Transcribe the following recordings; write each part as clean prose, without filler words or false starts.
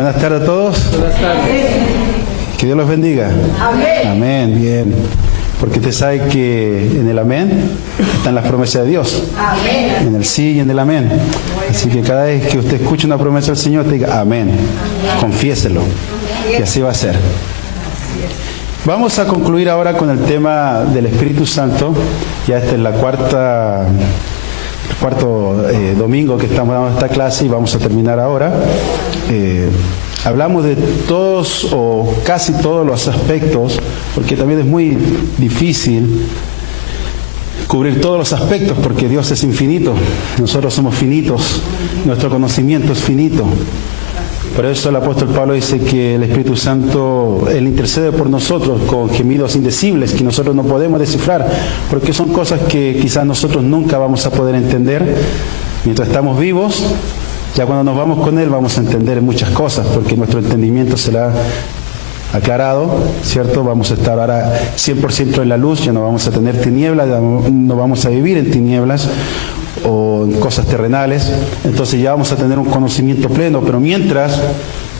Buenas tardes a todos. Buenas tardes. Que Dios los bendiga. Amén. Amén, bien. Porque usted sabe que en el amén están las promesas de Dios. Amén. En el sí y en el amén. Así que cada vez que usted escuche una promesa del Señor, te diga amén. Confiéselo. Y así va a ser. Vamos a concluir ahora con el tema del Espíritu Santo. Ya esta es el cuarto domingo que estamos dando esta clase y vamos a terminar ahora. Hablamos de todos o casi todos los aspectos, porque también es muy difícil cubrir todos los aspectos, porque Dios es infinito, nosotros somos finitos, nuestro conocimiento es finito. Por eso el apóstol Pablo dice que el Espíritu Santo, Él intercede por nosotros con gemidos indecibles que nosotros no podemos descifrar, porque son cosas que quizás nosotros nunca vamos a poder entender mientras estamos vivos. Ya cuando nos vamos con Él vamos a entender muchas cosas, porque nuestro entendimiento será aclarado, ¿cierto? Vamos a estar ahora 100% en la luz, ya no vamos a tener tinieblas, ya no vamos a vivir en tinieblas o en cosas terrenales, entonces ya vamos a tener un conocimiento pleno, pero mientras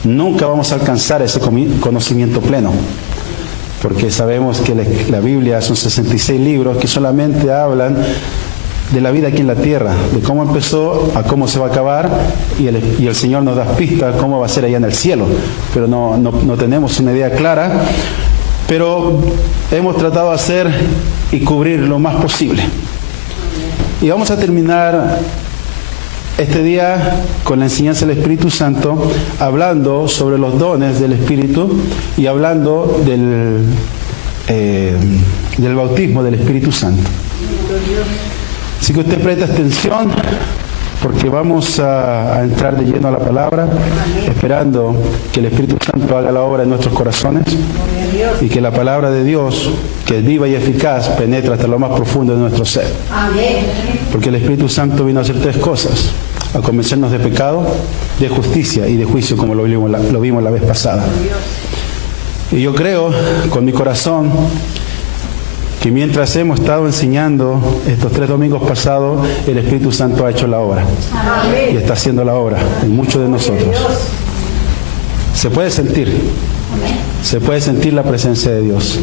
nunca vamos a alcanzar ese conocimiento pleno, porque sabemos que la Biblia son 66 libros que solamente hablan de la vida aquí en la tierra, de cómo empezó a cómo se va a acabar, y el Señor nos da pistas cómo va a ser allá en el cielo, pero no tenemos una idea clara, pero hemos tratado de hacer y cubrir lo más posible. Y vamos a terminar este día con la enseñanza del Espíritu Santo, hablando sobre los dones del Espíritu y hablando del bautismo del Espíritu Santo. Así que usted preste atención, porque vamos a entrar de lleno a la palabra, esperando que el Espíritu Santo haga la obra en nuestros corazones y que la palabra de Dios, que es viva y eficaz, penetre hasta lo más profundo de nuestro ser. Amén. Porque el Espíritu Santo vino a hacer tres cosas: a convencernos de pecado, de justicia y de juicio, como lo vimos la vez pasada. Y yo creo con mi corazón que mientras hemos estado enseñando estos 3 domingos pasados, el Espíritu Santo ha hecho la obra. Amén. Y está haciendo la obra en muchos de nosotros. Se puede sentir la presencia de Dios.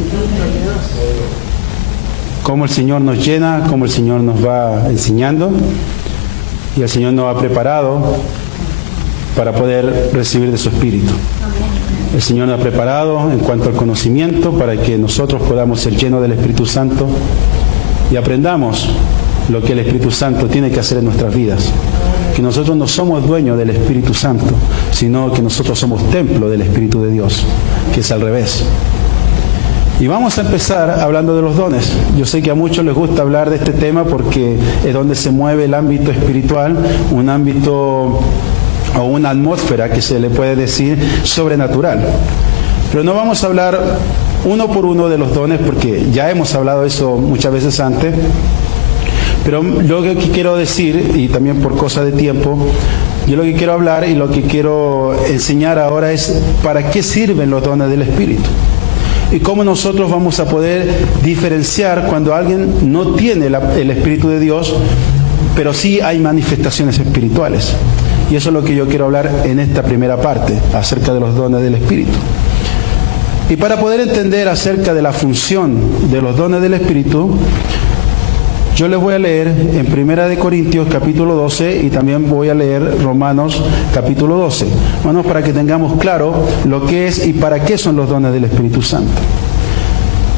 Cómo el Señor nos llena, cómo el Señor nos va enseñando, y el Señor nos ha preparado para poder recibir de su Espíritu. El Señor nos ha preparado en cuanto al conocimiento para que nosotros podamos ser llenos del Espíritu Santo y aprendamos lo que el Espíritu Santo tiene que hacer en nuestras vidas. Que nosotros no somos dueños del Espíritu Santo, sino que nosotros somos templo del Espíritu de Dios, que es al revés. Y vamos a empezar hablando de los dones. Yo sé que a muchos les gusta hablar de este tema porque es donde se mueve el ámbito espiritual, un ámbito o una atmósfera que se le puede decir sobrenatural. Pero no vamos a hablar uno por uno de los dones, porque ya hemos hablado de eso muchas veces antes. Pero yo lo que quiero decir, y también por cosa de tiempo, yo lo que quiero hablar y lo que quiero enseñar ahora es para qué sirven los dones del Espíritu. Y cómo nosotros vamos a poder diferenciar cuando alguien no tiene el Espíritu de Dios, pero sí hay manifestaciones espirituales. Y eso es lo que yo quiero hablar en esta primera parte, acerca de los dones del Espíritu. Y para poder entender acerca de la función de los dones del Espíritu, yo les voy a leer en 1 Corintios capítulo 12 y también voy a leer Romanos capítulo 12. Bueno, para que tengamos claro lo que es y para qué son los dones del Espíritu Santo.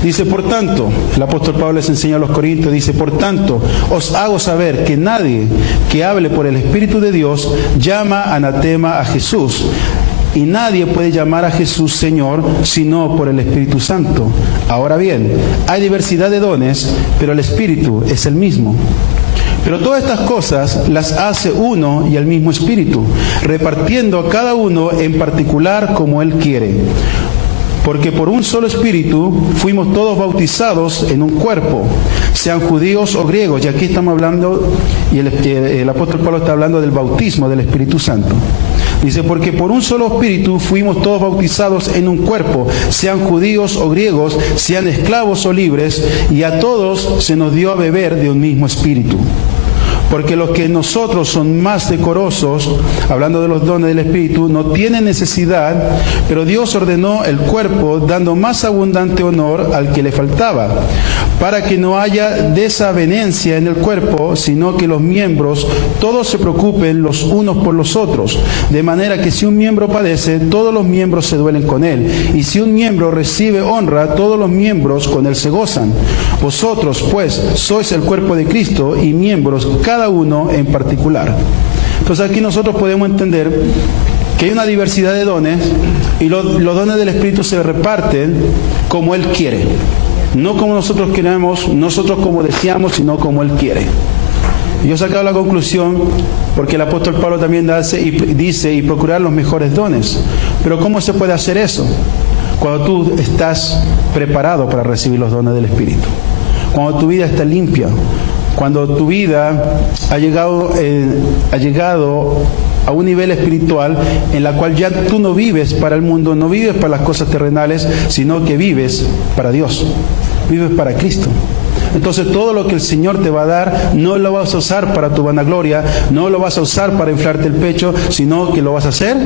Dice, por tanto, el apóstol Pablo les enseña a los Corintios, dice, por tanto, os hago saber que nadie que hable por el Espíritu de Dios llama anatema a Jesús, y nadie puede llamar a Jesús Señor sino por el Espíritu Santo. Ahora bien, hay diversidad de dones, pero el Espíritu es el mismo. Pero todas estas cosas las hace uno y el mismo Espíritu, repartiendo a cada uno en particular como Él quiere. Porque por un solo Espíritu fuimos todos bautizados en un cuerpo, sean judíos o griegos. Y aquí estamos hablando, y el apóstol Pablo está hablando del bautismo del Espíritu Santo. Dice, porque por un solo Espíritu fuimos todos bautizados en un cuerpo, sean judíos o griegos, sean esclavos o libres, y a todos se nos dio a beber de un mismo Espíritu. Porque los que nosotros son más decorosos, hablando de los dones del Espíritu, no tienen necesidad, pero Dios ordenó el cuerpo dando más abundante honor al que le faltaba, para que no haya desavenencia en el cuerpo, sino que los miembros todos se preocupen los unos por los otros, de manera que si un miembro padece, todos los miembros se duelen con él, y si un miembro recibe honra, todos los miembros con él se gozan. Vosotros, pues, sois el cuerpo de Cristo y miembros cada uno en particular. Entonces aquí nosotros podemos entender que hay una diversidad de dones y los dones del Espíritu se reparten como Él quiere. No como nosotros queremos, nosotros como deseamos, sino como Él quiere. Y yo he sacado la conclusión, porque el apóstol Pablo también dice, y procurar los mejores dones. Pero ¿cómo se puede hacer eso? Cuando tú estás preparado para recibir los dones del Espíritu. Cuando tu vida está limpia. Cuando tu vida ha llegado a un nivel espiritual en la cual ya tú no vives para el mundo, no vives para las cosas terrenales, sino que vives para Dios, vives para Cristo. Entonces todo lo que el Señor te va a dar no lo vas a usar para tu vanagloria, no lo vas a usar para inflarte el pecho, sino que lo vas a hacer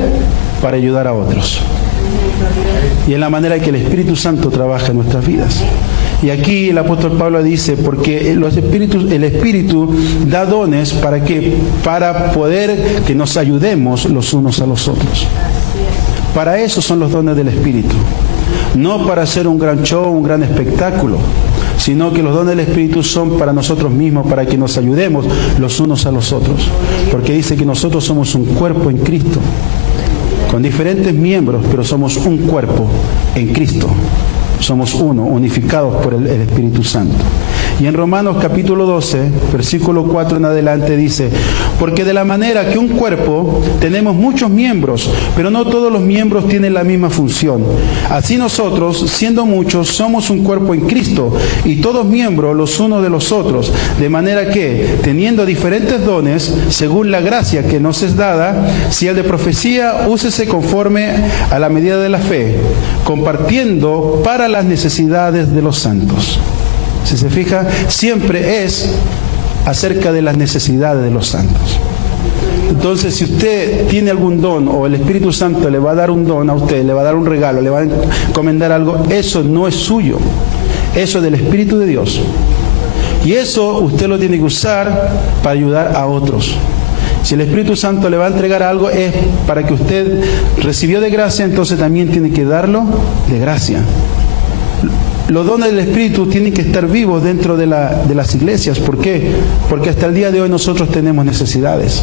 para ayudar a otros. Y es la manera que el Espíritu Santo trabaja en nuestras vidas. Y aquí el apóstol Pablo dice, porque el Espíritu da dones para poder que nos ayudemos los unos a los otros. Para eso son los dones del Espíritu. No para hacer un gran show, un gran espectáculo, sino que los dones del Espíritu son para nosotros mismos, para que nos ayudemos los unos a los otros. Porque dice que nosotros somos un cuerpo en Cristo, con diferentes miembros, pero somos un cuerpo en Cristo. Somos uno, unificados por el Espíritu Santo. Y en Romanos capítulo 12, versículo 4 en adelante dice, porque de la manera que un cuerpo tenemos muchos miembros, pero no todos los miembros tienen la misma función. Así nosotros, siendo muchos, somos un cuerpo en Cristo, y todos miembros los unos de los otros, de manera que, teniendo diferentes dones, según la gracia que nos es dada, si el de profecía, úsese conforme a la medida de la fe, compartiendo para las necesidades de los santos. Si se fija, siempre es acerca de las necesidades de los santos. Entonces, si usted tiene algún don, o el Espíritu Santo le va a dar un don a usted, le va a dar un regalo, le va a encomendar algo, eso no es suyo. Eso es del Espíritu de Dios. Y eso usted lo tiene que usar para ayudar a otros. Si el Espíritu Santo le va a entregar algo, es para que usted recibió de gracia, entonces también tiene que darlo de gracia. Los dones del Espíritu tienen que estar vivos dentro de las iglesias. ¿Por qué? Porque hasta el día de hoy nosotros tenemos necesidades.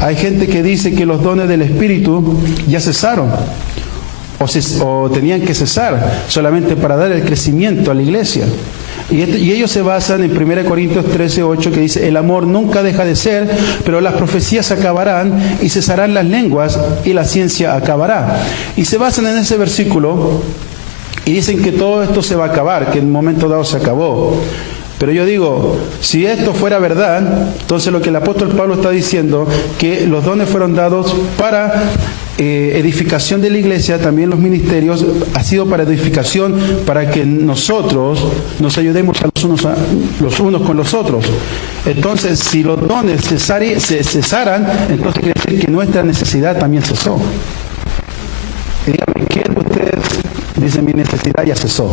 Hay gente que dice que los dones del Espíritu ya cesaron o tenían que cesar solamente para dar el crecimiento a la iglesia. Y ellos se basan en 1 Corintios 13:8, que dice, el amor nunca deja de ser, pero las profecías acabarán y cesarán las lenguas y la ciencia acabará. Y se basan en ese versículo y dicen que todo esto se va a acabar, que en un momento dado se acabó. Pero yo digo, si esto fuera verdad, entonces lo que el apóstol Pablo está diciendo, que los dones fueron dados para edificación de la iglesia, también los ministerios, ha sido para edificación, para que nosotros nos ayudemos los unos con los otros. Entonces, si los dones cesaran, entonces quiere decir que nuestra necesidad también cesó. Y dígame, ¿quién de ustedes dice mi necesidad ya cesó?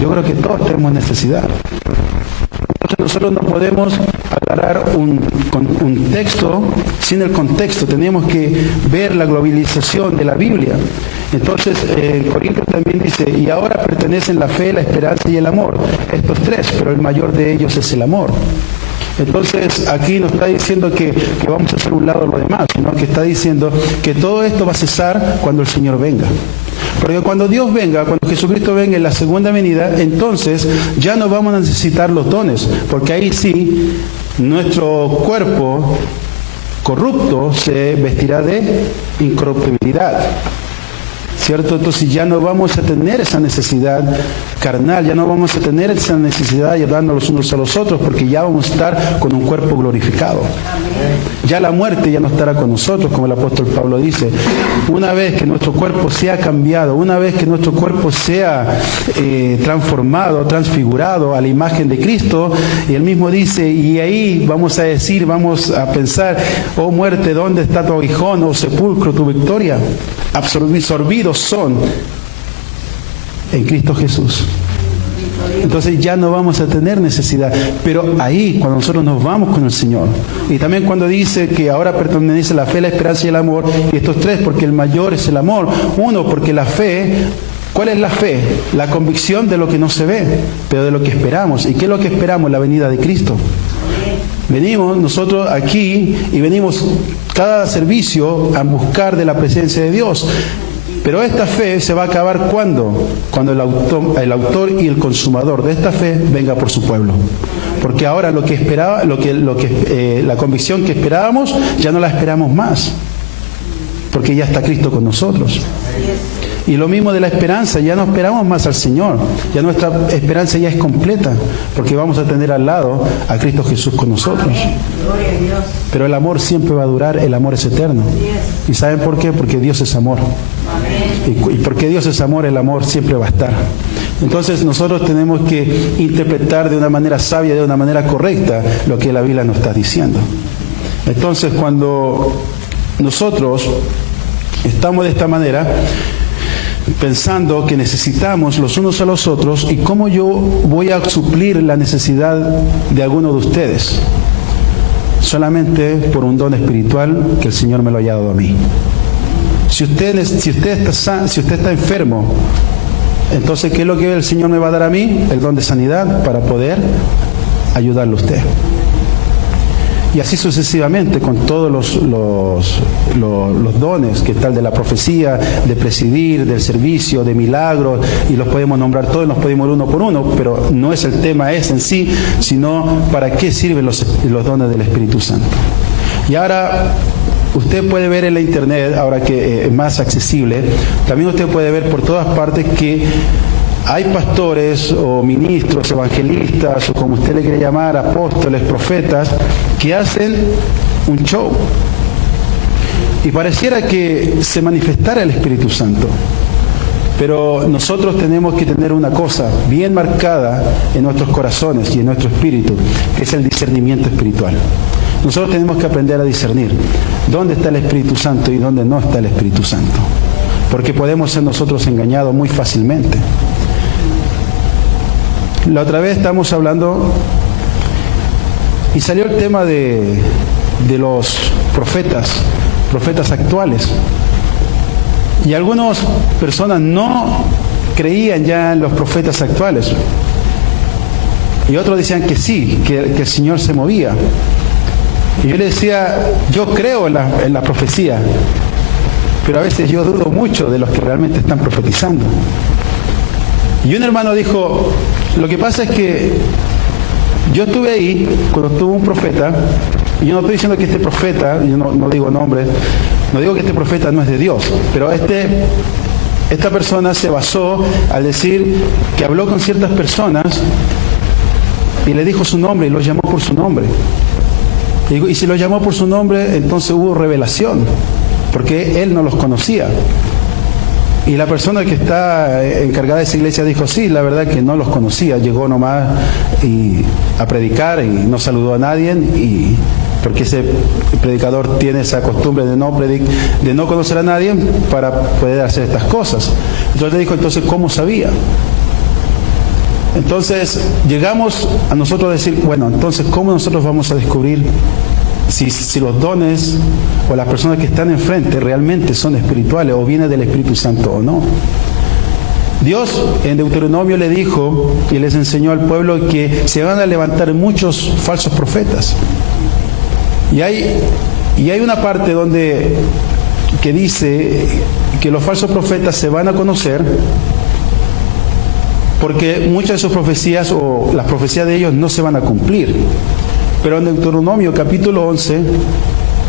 Yo creo que todos tenemos necesidad. Entonces nosotros no podemos agarrar un texto sin el contexto. Tenemos que ver la globalización de la Biblia. Entonces, Corintios también dice, y ahora pertenecen la fe, la esperanza y el amor. Estos tres, pero el mayor de ellos es el amor. Entonces, aquí no está diciendo que vamos a hacer un lado lo demás, sino que está diciendo que todo esto va a cesar cuando el Señor venga. Porque cuando Dios venga, cuando Jesucristo venga en la segunda venida, entonces ya no vamos a necesitar los dones, porque ahí sí nuestro cuerpo corrupto se vestirá de incorruptibilidad, ¿cierto? Entonces ya no vamos a tener esa necesidad carnal, ya no vamos a tener esa necesidad de ayudarnos los unos a los otros, porque ya vamos a estar con un cuerpo glorificado. ya la muerte ya no estará con nosotros, como el apóstol Pablo dice. Una vez que nuestro cuerpo sea cambiado, una vez que nuestro cuerpo sea transformado, transfigurado a la imagen de Cristo, y él mismo dice, y ahí vamos a decir, vamos a pensar, oh muerte, ¿dónde está tu aguijón? Oh sepulcro, tu victoria. Absorbidos son en Cristo Jesús. Entonces ya no vamos a tener necesidad. Pero ahí, cuando nosotros nos vamos con el Señor, y también cuando dice que ahora pertenece la fe, la esperanza y el amor, y estos tres, porque el mayor es el amor. Uno, porque la fe, ¿cuál es la fe? La convicción de lo que no se ve, pero de lo que esperamos. ¿Y qué es lo que esperamos? La venida de Cristo. Venimos nosotros aquí y venimos cada servicio a buscar de la presencia de Dios. Pero esta fe se va a acabar ¿cuándo? Cuando el autor y el consumador de esta fe venga por su pueblo. Porque ahora lo que esperaba, la convicción que esperábamos, ya no la esperamos más. Porque ya está Cristo con nosotros. Y lo mismo de la esperanza, ya no esperamos más al Señor. Ya nuestra esperanza ya es completa, porque vamos a tener al lado a Cristo Jesús con nosotros. Pero el amor siempre va a durar, el amor es eterno. ¿Y saben por qué? Porque Dios es amor. Y porque Dios es amor, el amor siempre va a estar. Entonces nosotros tenemos que interpretar de una manera sabia, de una manera correcta, lo que la Biblia nos está diciendo. Entonces cuando nosotros estamos de esta manera, pensando que necesitamos los unos a los otros, y cómo yo voy a suplir la necesidad de alguno de ustedes, solamente por un don espiritual que el Señor me lo haya dado a mí. Si usted está enfermo, entonces ¿qué es lo que el Señor me va a dar a mí? El don de sanidad para poder ayudarle a usted. Y así sucesivamente con todos los dones, que tal de la profecía, de presidir, del servicio, de milagros, y los podemos nombrar todos, los podemos ir uno por uno, pero no es el tema ese en sí, sino para qué sirven los dones del Espíritu Santo. Y ahora usted puede ver en la internet, ahora que es más accesible, también usted puede ver por todas partes que hay pastores o ministros, evangelistas, o como usted le quiere llamar, apóstoles, profetas, que hacen un show. Y pareciera que se manifestara el Espíritu Santo. Pero nosotros tenemos que tener una cosa bien marcada en nuestros corazones y en nuestro espíritu, que es el discernimiento espiritual. Nosotros tenemos que aprender a discernir dónde está el Espíritu Santo y dónde no está el Espíritu Santo. Porque podemos ser nosotros engañados muy fácilmente. La otra vez estamos hablando y salió el tema de los profetas actuales. Y algunas personas no creían ya en los profetas actuales. Y otros decían que sí, que el Señor se movía. Y yo le decía, yo creo en la profecía, pero a veces yo dudo mucho de los que realmente están profetizando. Y un hermano dijo, lo que pasa es que yo estuve ahí cuando estuvo un profeta, y yo no estoy diciendo que este profeta, yo no digo nombres, no digo que este profeta no es de Dios, pero esta persona se basó al decir que habló con ciertas personas y le dijo su nombre y los llamó por su nombre. Y si los llamó por su nombre, entonces hubo revelación, porque él no los conocía. Y la persona que está encargada de esa iglesia dijo, sí, la verdad que no los conocía, llegó nomás a predicar y no saludó a nadie, porque ese predicador tiene esa costumbre de no conocer a nadie para poder hacer estas cosas. Entonces le dijo, entonces, ¿cómo sabía? Entonces llegamos a nosotros a decir, bueno, entonces, ¿cómo nosotros vamos a descubrir si los dones o las personas que están enfrente realmente son espirituales o vienen del Espíritu Santo o no? Dios en Deuteronomio le dijo y les enseñó al pueblo que se van a levantar muchos falsos profetas. Y hay una parte que dice que los falsos profetas se van a conocer porque muchas de sus profecías o las profecías de ellos no se van a cumplir. Pero en Deuteronomio capítulo 11,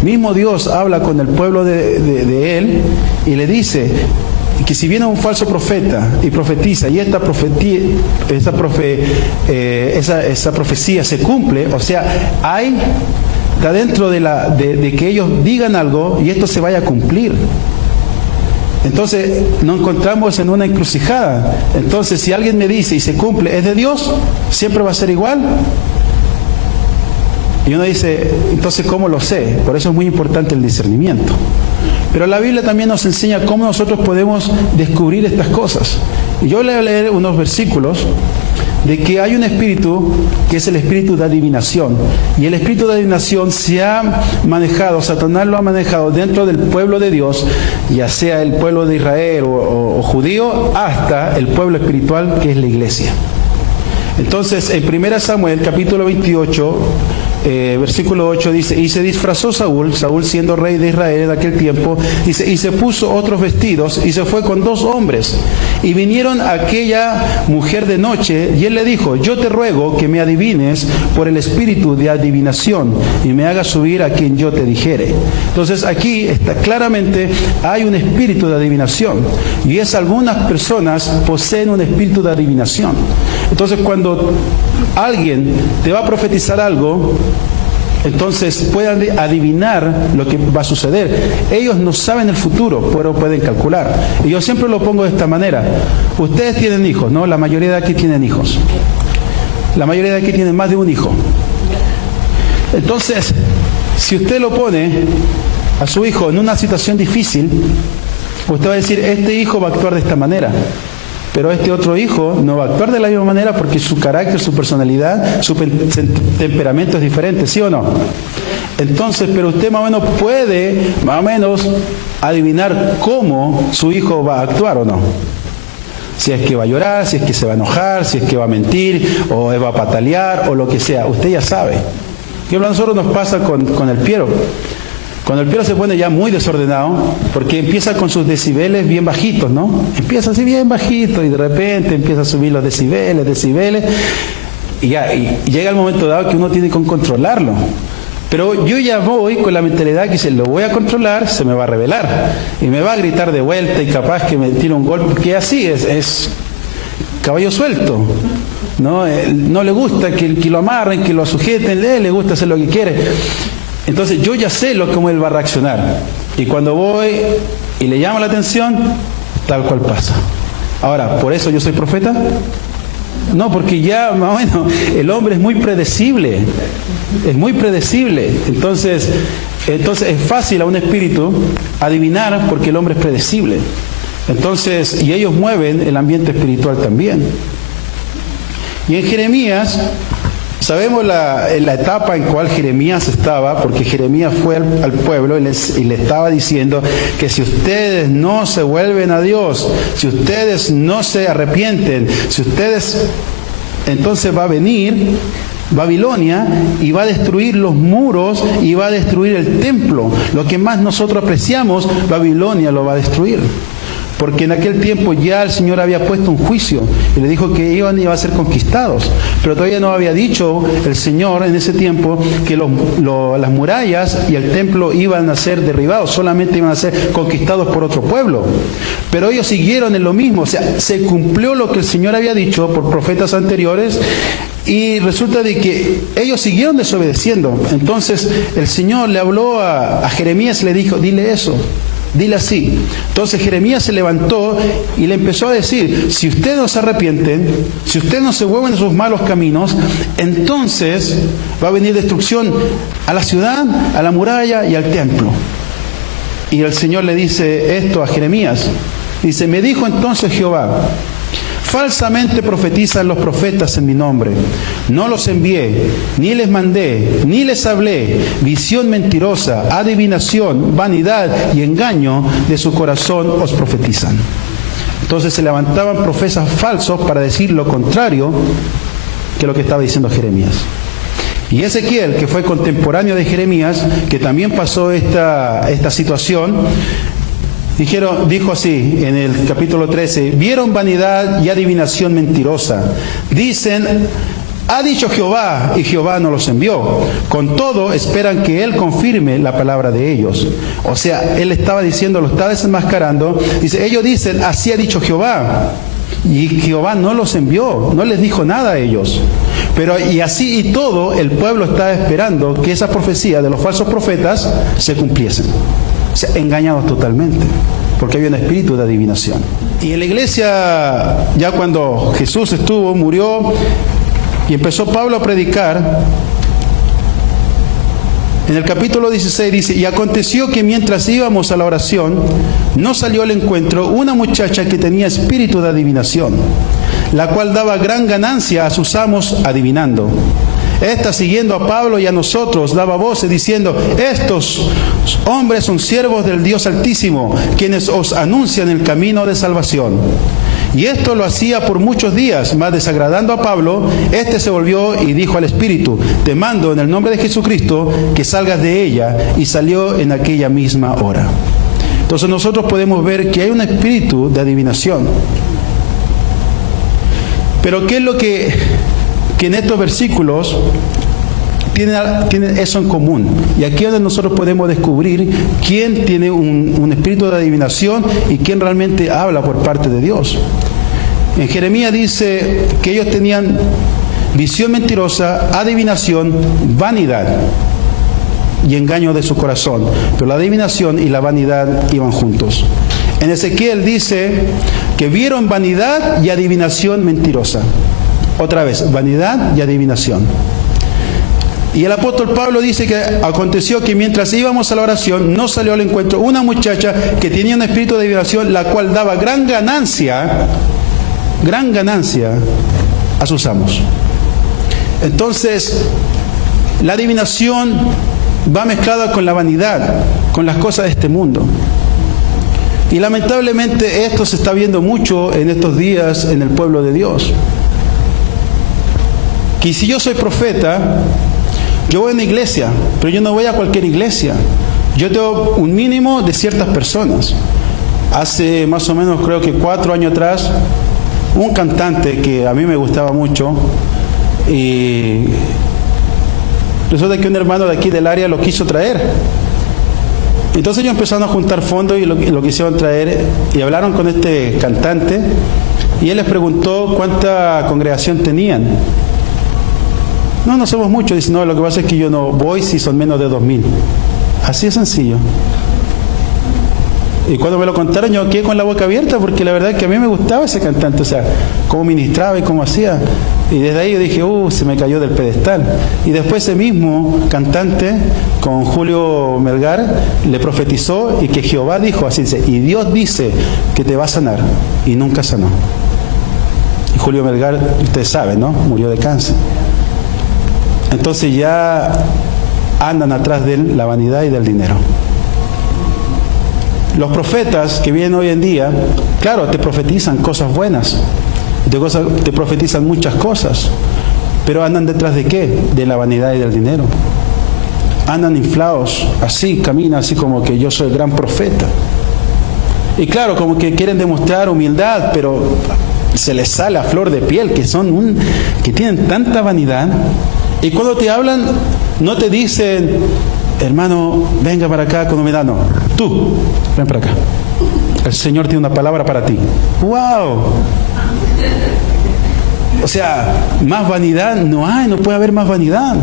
mismo Dios habla con el pueblo de él y le dice que si viene un falso profeta y profetiza y esa profecía se cumple, o sea, hay está dentro de que ellos digan algo y esto se vaya a cumplir. Entonces nos encontramos en una encrucijada. Entonces si alguien me dice y se cumple, ¿es de Dios? ¿Siempre va a ser igual? Y uno dice, entonces ¿cómo lo sé? Por eso es muy importante el discernimiento. Pero la Biblia también nos enseña cómo nosotros podemos descubrir estas cosas. Y yo le voy a leer unos versículos de que hay un espíritu que es el espíritu de adivinación. Y el espíritu de adivinación se ha manejado, Satanás lo ha manejado dentro del pueblo de Dios, ya sea el pueblo de Israel o judío, hasta el pueblo espiritual que es la iglesia. Entonces, en 1 Samuel, capítulo 28, versículo 8 dice, y se disfrazó Saúl siendo rey de Israel en aquel tiempo, dice, y se puso otros vestidos y se fue con 2 hombres. Y vinieron a aquella mujer de noche y él le dijo, yo te ruego que me adivines por el espíritu de adivinación y me hagas subir a quien yo te dijere. Entonces aquí está claramente hay un espíritu de adivinación y es algunas personas poseen un espíritu de adivinación. Entonces cuando alguien te va a profetizar algo, entonces pueden adivinar lo que va a suceder. Ellos no saben el futuro, pero pueden calcular. Y yo siempre lo pongo de esta manera. Ustedes tienen hijos, ¿no? La mayoría de aquí tienen hijos. La mayoría de aquí tienen más de un hijo. Entonces, si usted lo pone a su hijo en una situación difícil, usted va a decir, este hijo va a actuar de esta manera. Pero este otro hijo no va a actuar de la misma manera porque su carácter, su personalidad, su temperamento es diferente, ¿sí o no? Entonces, pero usted más o menos puede, más o menos, adivinar cómo su hijo va a actuar o no. Si es que va a llorar, si es que se va a enojar, si es que va a mentir, o va a patalear, o lo que sea. Usted ya sabe. ¿Qué a nosotros nos pasa con el Piero? Cuando el Piero se pone ya muy desordenado, porque empieza con sus decibeles bien bajitos, ¿no? Empieza así bien bajito y de repente empieza a subir los decibeles, y llega el momento dado que uno tiene que controlarlo. Pero yo ya voy con la mentalidad que si lo voy a controlar, se me va a rebelar y me va a gritar de vuelta y capaz que me tire un golpe, porque así es caballo suelto. No le gusta que lo amarren, que lo sujeten, le gusta hacer lo que quiere. Entonces yo ya sé cómo él va a reaccionar. Y cuando voy y le llamo la atención, tal cual pasa. Ahora, ¿por eso yo soy profeta? No, porque ya más o menos el hombre es muy predecible. Es muy predecible. Entonces es fácil a un espíritu adivinar porque el hombre es predecible. Entonces, y ellos mueven el ambiente espiritual también. Y en Jeremías, sabemos la etapa en cual Jeremías estaba, porque Jeremías fue al pueblo y le estaba diciendo que si ustedes no se vuelven a Dios, si ustedes no se arrepienten, entonces va a venir Babilonia y va a destruir los muros y va a destruir el templo. Lo que más nosotros apreciamos, Babilonia lo va a destruir. Porque en aquel tiempo ya el Señor había puesto un juicio y le dijo que iban a ser conquistados. Pero todavía no había dicho el Señor en ese tiempo que las murallas y el templo iban a ser derribados, solamente iban a ser conquistados por otro pueblo. Pero ellos siguieron en lo mismo, o sea, se cumplió lo que el Señor había dicho por profetas anteriores y resulta de que ellos siguieron desobedeciendo. Entonces el Señor le habló a Jeremías y le dijo, dile eso. Dile así. Entonces Jeremías se levantó y le empezó a decir, si ustedes no se arrepienten, si ustedes no se vuelven de sus malos caminos, entonces va a venir destrucción a la ciudad, a la muralla y al templo. Y el Señor le dice esto a Jeremías. Dice, me dijo entonces Jehová, falsamente profetizan los profetas en mi nombre. No los envié, ni les mandé, ni les hablé. Visión mentirosa, adivinación, vanidad y engaño de su corazón os profetizan. Entonces se levantaban profetas falsos para decir lo contrario que lo que estaba diciendo Jeremías. Y Ezequiel, que fue contemporáneo de Jeremías, que también pasó esta situación, dijo así en el capítulo 13, vieron vanidad y adivinación mentirosa. Dicen, ha dicho Jehová, y Jehová no los envió. Con todo, esperan que Él confirme la palabra de ellos. O sea, Él estaba diciendo, lo estaba desenmascarando. Dice, ellos dicen, así ha dicho Jehová. Y Jehová no los envió, no les dijo nada a ellos. Pero y así y todo, el pueblo estaba esperando que esa profecía de los falsos profetas se cumpliesen. O sea, engañados totalmente, porque había un espíritu de adivinación. Y en la iglesia, ya cuando Jesús murió, y empezó Pablo a predicar, en el capítulo 16 dice: y aconteció que mientras íbamos a la oración, nos salió al encuentro una muchacha que tenía espíritu de adivinación, la cual daba gran ganancia a sus amos adivinando. Esta, siguiendo a Pablo y a nosotros, daba voces diciendo: estos hombres son siervos del Dios Altísimo, quienes os anuncian el camino de salvación. Y esto lo hacía por muchos días, mas desagradando a Pablo, éste se volvió y dijo al espíritu: te mando en el nombre de Jesucristo que salgas de ella. Y salió en aquella misma hora. Entonces nosotros podemos ver que hay un espíritu de adivinación. Pero ¿qué es lo que en estos versículos tienen eso en común? Y aquí es donde nosotros podemos descubrir quién tiene un espíritu de adivinación y quién realmente habla por parte de Dios. En Jeremías dice que ellos tenían visión mentirosa, adivinación, vanidad y engaño de su corazón. Pero la adivinación y la vanidad iban juntos. En Ezequiel dice que vieron vanidad y adivinación mentirosa. Otra vez, vanidad y adivinación. Y el apóstol Pablo dice que aconteció que mientras íbamos a la oración, nos salió al encuentro una muchacha que tenía un espíritu de adivinación, la cual daba gran ganancia a sus amos. Entonces, la adivinación va mezclada con la vanidad, con las cosas de este mundo. Y lamentablemente esto se está viendo mucho en estos días en el pueblo de Dios. Que si yo soy profeta, yo voy a una iglesia, pero yo no voy a cualquier iglesia. Yo tengo un mínimo de ciertas personas. Hace más o menos, creo que 4 años atrás, un cantante que a mí me gustaba mucho, y resulta que un hermano de aquí del área lo quiso traer. Entonces ellos empezaron a juntar fondos y lo quisieron traer, y hablaron con este cantante, y él les preguntó cuánta congregación tenían. No somos muchos. Dice: no, lo que pasa es que yo no voy si son menos de 2000. Así de sencillo. Y cuando me lo contaron, yo quedé con la boca abierta, porque la verdad es que a mí me gustaba ese cantante, o sea, cómo ministraba y cómo hacía. Y desde ahí yo dije: se me cayó del pedestal. Y después ese mismo cantante, con Julio Melgar, le profetizó, y que Jehová dijo, así dice: y Dios dice que te va a sanar. Y nunca sanó. Y Julio Melgar, ustedes saben, ¿no? Murió de cáncer. Entonces ya andan atrás de la vanidad y del dinero. Los profetas que vienen hoy en día, claro, te profetizan cosas buenas, te profetizan muchas cosas, pero andan detrás de ¿qué? De la vanidad y del dinero. Andan inflados, así, caminan así como que yo soy el gran profeta. Y claro, como que quieren demostrar humildad, pero se les sale a flor de piel, que tienen tanta vanidad. Y cuando te hablan, no te dicen: hermano, venga para acá con humildad. No, tú, ven para acá. El Señor tiene una palabra para ti. ¡Wow! O sea, más vanidad no hay, no puede haber más vanidad.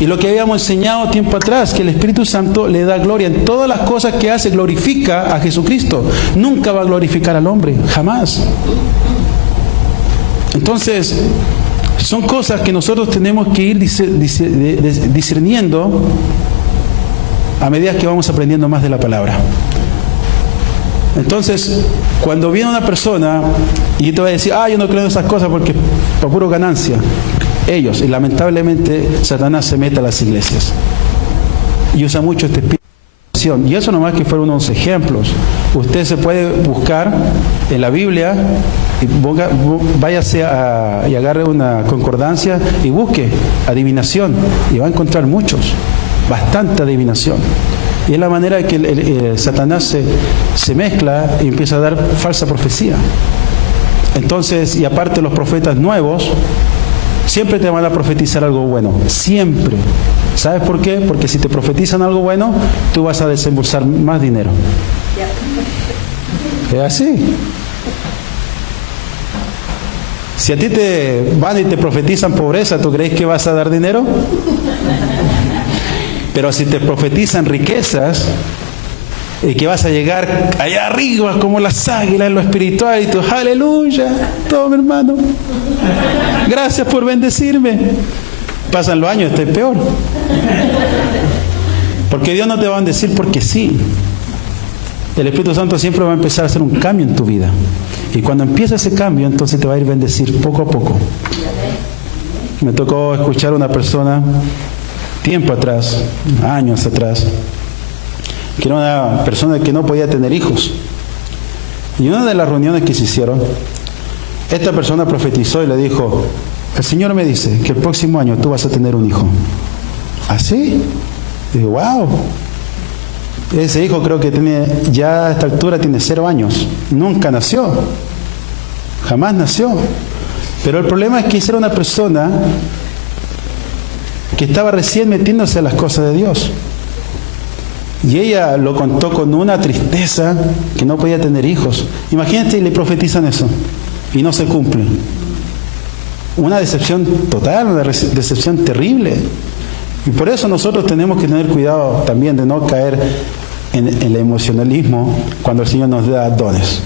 Y lo que habíamos enseñado tiempo atrás, que el Espíritu Santo le da gloria en todas las cosas que hace, glorifica a Jesucristo. Nunca va a glorificar al hombre, jamás. Entonces, son cosas que nosotros tenemos que ir discerniendo a medida que vamos aprendiendo más de la palabra. Entonces, cuando viene una persona y te va a decir: yo no creo en esas cosas porque por pura ganancia, ellos, y lamentablemente Satanás se mete a las iglesias y usa mucho este espíritu. Y eso nomás que fueron unos ejemplos. Usted se puede buscar en la Biblia, y váyase y agarre una concordancia y busque adivinación, y va a encontrar bastante adivinación. Y es la manera en que Satanás se mezcla y empieza a dar falsa profecía. Entonces, y aparte los profetas nuevos siempre te van a profetizar algo bueno, siempre. ¿Sabes por qué? Porque si te profetizan algo bueno, tú vas a desembolsar más dinero. Es así. Si a ti te van y te profetizan pobreza, ¿tú crees que vas a dar dinero? Pero si te profetizan riquezas y que vas a llegar allá arriba como las águilas en lo espiritual y tú, aleluya, todo mi hermano, gracias por bendecirme. Pasan los años, estás peor. Porque Dios no te va a bendecir porque sí. El Espíritu Santo siempre va a empezar a hacer un cambio en tu vida. Y cuando empieza ese cambio, entonces te va a ir bendecir poco a poco. Me tocó escuchar a una persona tiempo atrás, años atrás, que era una persona que no podía tener hijos. Y una de las reuniones que se hicieron, esta persona profetizó y le dijo, el Señor me dice que el próximo año tú vas a tener un hijo. ¿Así? Y digo, wow. Ese hijo creo que tiene, ya a esta altura tiene 0 años. Nunca nació. Jamás nació. Pero el problema es que esa era una persona que estaba recién metiéndose a las cosas de Dios. Y ella lo contó con una tristeza que no podía tener hijos. Imagínate, y le profetizan eso. Y no se cumple. Una decepción total, una decepción terrible. Y por eso nosotros tenemos que tener cuidado también de no caer en el emocionalismo cuando el Señor nos da dones.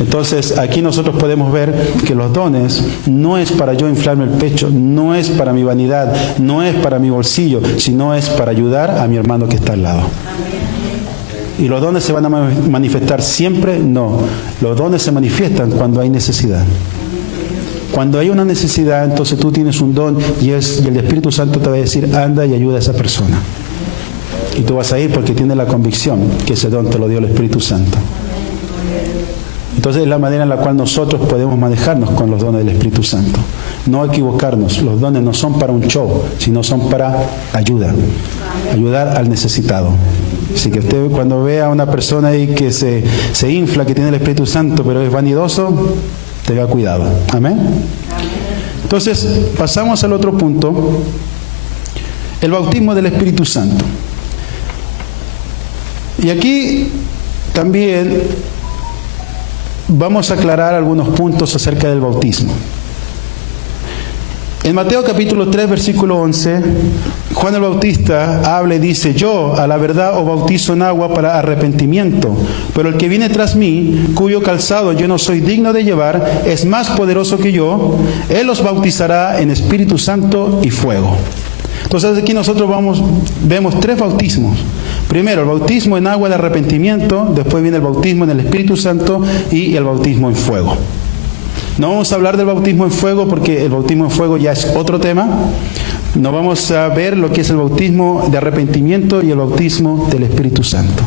Entonces aquí nosotros podemos ver que los dones no es para yo inflarme el pecho, no es para mi vanidad, no es para mi bolsillo, sino es para ayudar a mi hermano que está al lado. ¿Y los dones se van a manifestar siempre? No. Los dones se manifiestan cuando hay necesidad. Cuando hay una necesidad, entonces tú tienes un don y el Espíritu Santo te va a decir, anda y ayuda a esa persona. Y tú vas a ir porque tienes la convicción que ese don te lo dio el Espíritu Santo. Entonces es la manera en la cual nosotros podemos manejarnos con los dones del Espíritu Santo. No equivocarnos. Los dones no son para un show, sino son para ayuda. Ayudar al necesitado. Así que usted cuando vea a una persona ahí que se infla, que tiene el Espíritu Santo, pero es vanidoso, tenga cuidado. Amén. Entonces, pasamos al otro punto. El bautismo del Espíritu Santo. Y aquí también vamos a aclarar algunos puntos acerca del bautismo. En Mateo capítulo 3, versículo 11, Juan el Bautista habla y dice, yo a la verdad os bautizo en agua para arrepentimiento, pero el que viene tras mí, cuyo calzado yo no soy digno de llevar, es más poderoso que yo, él os bautizará en Espíritu Santo y fuego. Entonces aquí nosotros vemos 3 bautismos. Primero, el bautismo en agua de arrepentimiento, después viene el bautismo en el Espíritu Santo y el bautismo en fuego. No vamos a hablar del bautismo en fuego porque el bautismo en fuego ya es otro tema. No vamos a ver lo que es el bautismo de arrepentimiento y el bautismo del Espíritu Santo.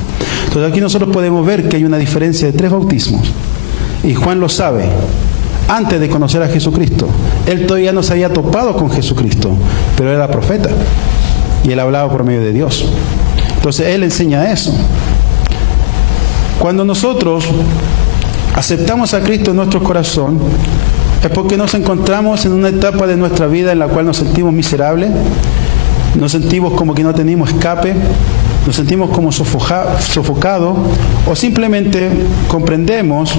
Entonces aquí nosotros podemos ver que hay una diferencia de 3 bautismos. Y Juan lo sabe. Antes de conocer a Jesucristo, él todavía no se había topado con Jesucristo, pero él era profeta y él hablaba por medio de Dios. Entonces él enseña eso. Cuando nosotros aceptamos a Cristo en nuestro corazón, es porque nos encontramos en una etapa de nuestra vida en la cual nos sentimos miserables, nos sentimos como que no tenemos escape, nos sentimos como sofocados, o simplemente comprendemos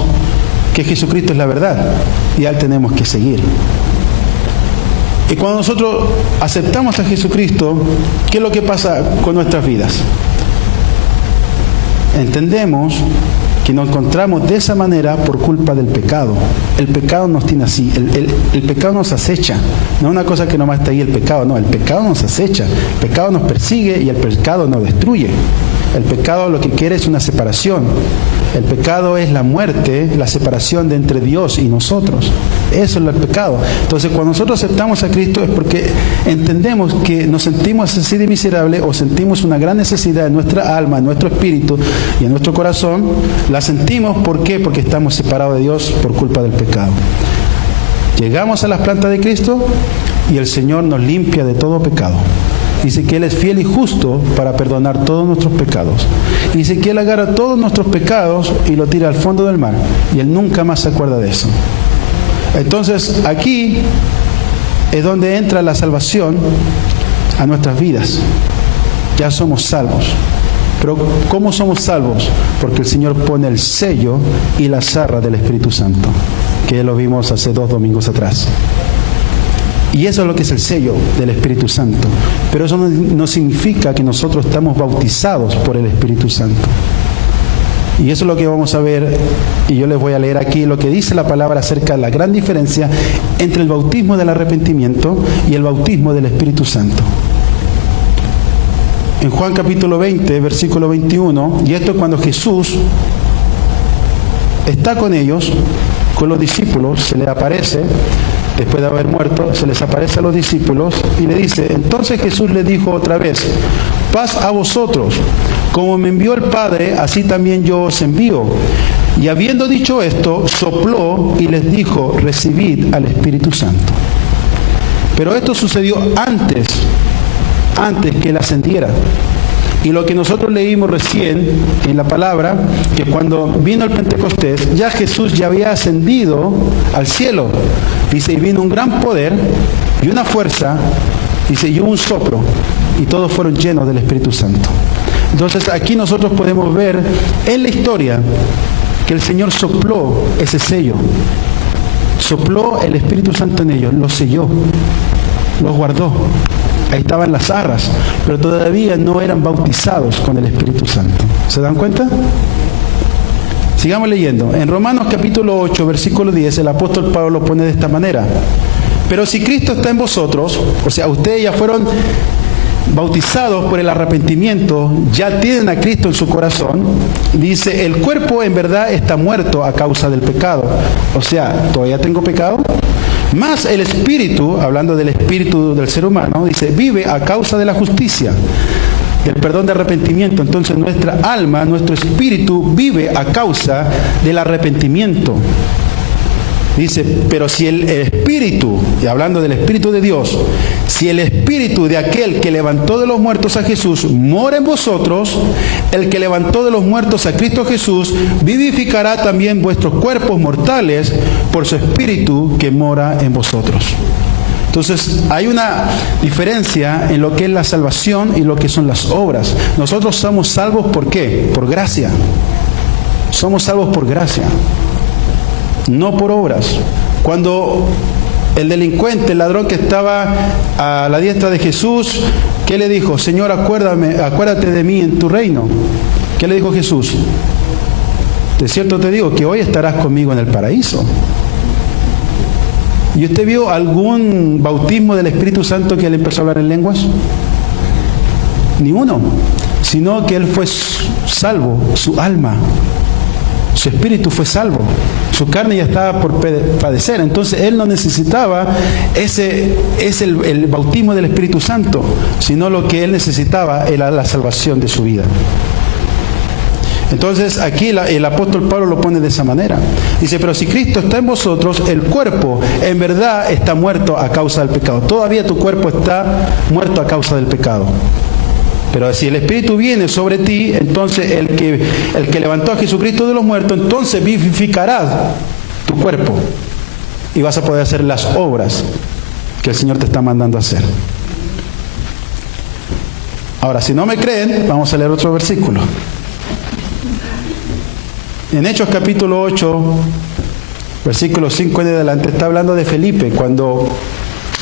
que Jesucristo es la verdad y a Él tenemos que seguir. Y cuando nosotros aceptamos a Jesucristo, ¿qué es lo que pasa con nuestras vidas? Entendemos que nos encontramos de esa manera por culpa del pecado. El pecado nos tiene así, el pecado nos acecha. No es una cosa que nomás está ahí el pecado, no, el pecado nos acecha, el pecado nos persigue y el pecado nos destruye. El pecado lo que quiere es una separación. El pecado es la muerte, la separación de entre Dios y nosotros. Eso es el pecado. Entonces, cuando nosotros aceptamos a Cristo es porque entendemos que nos sentimos así de miserables o sentimos una gran necesidad en nuestra alma, en nuestro espíritu y en nuestro corazón. La sentimos, ¿por qué? Porque estamos separados de Dios por culpa del pecado. Llegamos a las plantas de Cristo y el Señor nos limpia de todo pecado. Dice que Él es fiel y justo para perdonar todos nuestros pecados. Dice que Él agarra todos nuestros pecados y lo tira al fondo del mar. Y Él nunca más se acuerda de eso. Entonces, aquí es donde entra la salvación a nuestras vidas. Ya somos salvos. Pero ¿cómo somos salvos? Porque el Señor pone el sello y la zarra del Espíritu Santo, que que ya lo vimos hace 2 domingos atrás. Y eso es lo que es el sello del Espíritu Santo. Pero eso no significa que nosotros estamos bautizados por el Espíritu Santo. Y eso es lo que vamos a ver, y yo les voy a leer aquí lo que dice la palabra acerca de la gran diferencia entre el bautismo del arrepentimiento y el bautismo del Espíritu Santo. En Juan capítulo 20, versículo 21, y esto es cuando Jesús está con ellos, con los discípulos, se les aparece, después de haber muerto, se les aparece a los discípulos y le dice, entonces Jesús les dijo otra vez, paz a vosotros, como me envió el Padre, así también yo os envío. Y habiendo dicho esto, sopló y les dijo, recibid al Espíritu Santo. Pero esto sucedió antes que Él ascendiera. Y lo que nosotros leímos recién en la palabra, que cuando vino el Pentecostés, ya Jesús ya había ascendido al cielo. Dice, y vino un gran poder y una fuerza, dice, y un soplo, y todos fueron llenos del Espíritu Santo. Entonces aquí nosotros podemos ver en la historia que el Señor sopló ese sello. Sopló el Espíritu Santo en ellos, los selló, los guardó. Ahí estaban las arras, pero todavía no eran bautizados con el Espíritu Santo. ¿Se dan cuenta? Sigamos leyendo. En Romanos capítulo 8, versículo 10, el apóstol Pablo lo pone de esta manera. Pero si Cristo está en vosotros, o sea, ustedes ya fueron bautizados por el arrepentimiento, ya tienen a Cristo en su corazón, dice, el cuerpo en verdad está muerto a causa del pecado. O sea, ¿todavía tengo pecado? Más el espíritu, hablando del espíritu del ser humano, dice, vive a causa de la justicia, del perdón de arrepentimiento. Entonces nuestra alma, nuestro espíritu vive a causa del arrepentimiento. Dice, pero si el espíritu, y hablando del Espíritu de Dios, si el espíritu de aquel que levantó de los muertos a Jesús mora en vosotros, el que levantó de los muertos a Cristo Jesús vivificará también vuestros cuerpos mortales por su espíritu que mora en vosotros. Entonces hay una diferencia en lo que es la salvación y lo que son las obras. Nosotros somos salvos ¿por qué? Por gracia. Somos salvos por gracia, no por obras. Cuando el delincuente, el ladrón que estaba a la diestra de Jesús, ¿qué le dijo? Señor, acuérdate de mí en tu reino. ¿Qué le dijo Jesús? De cierto te digo que hoy estarás conmigo en el paraíso. ¿Y usted vio algún bautismo del Espíritu Santo que él empezó a hablar en lenguas? Ni uno. Sino que él fue salvo, su alma. Su espíritu fue salvo, su carne ya estaba por padecer, entonces él no necesitaba el bautismo del Espíritu Santo, sino lo que él necesitaba era la salvación de su vida. Entonces aquí el apóstol Pablo lo pone de esa manera. Dice, pero si Cristo está en vosotros, el cuerpo en verdad está muerto a causa del pecado. Todavía tu cuerpo está muerto a causa del pecado. Pero si el Espíritu viene sobre ti, entonces el que levantó a Jesucristo de los muertos, entonces vivificará tu cuerpo. Y vas a poder hacer las obras que el Señor te está mandando a hacer. Ahora, si no me creen, vamos a leer otro versículo. En Hechos capítulo 8, versículo 5 en adelante, está hablando de Felipe, cuando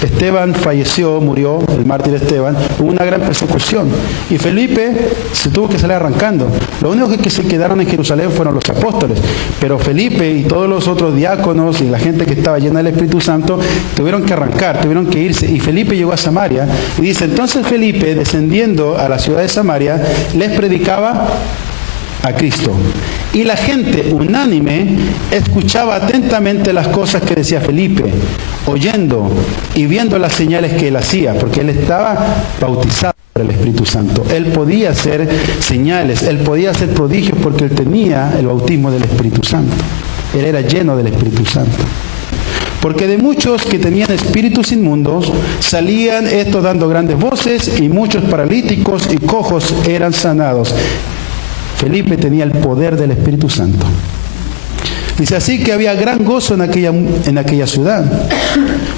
Esteban falleció, murió, el mártir Esteban, hubo una gran persecución. Y Felipe se tuvo que salir arrancando. Los únicos que se quedaron en Jerusalén fueron los apóstoles. Pero Felipe y todos los otros diáconos y la gente que estaba llena del Espíritu Santo tuvieron que arrancar, tuvieron que irse. Y Felipe llegó a Samaria. Y dice, entonces Felipe, descendiendo a la ciudad de Samaria, les predicaba a Cristo. Y la gente unánime escuchaba atentamente las cosas que decía Felipe, oyendo y viendo las señales que él hacía, porque él estaba bautizado por el Espíritu Santo. Él podía hacer señales, él podía hacer prodigios porque él tenía el bautismo del Espíritu Santo. Él era lleno del Espíritu Santo. Porque de muchos que tenían espíritus inmundos, salían estos dando grandes voces, y muchos paralíticos y cojos eran sanados. Felipe tenía el poder del Espíritu Santo. Dice así que había gran gozo en aquella ciudad.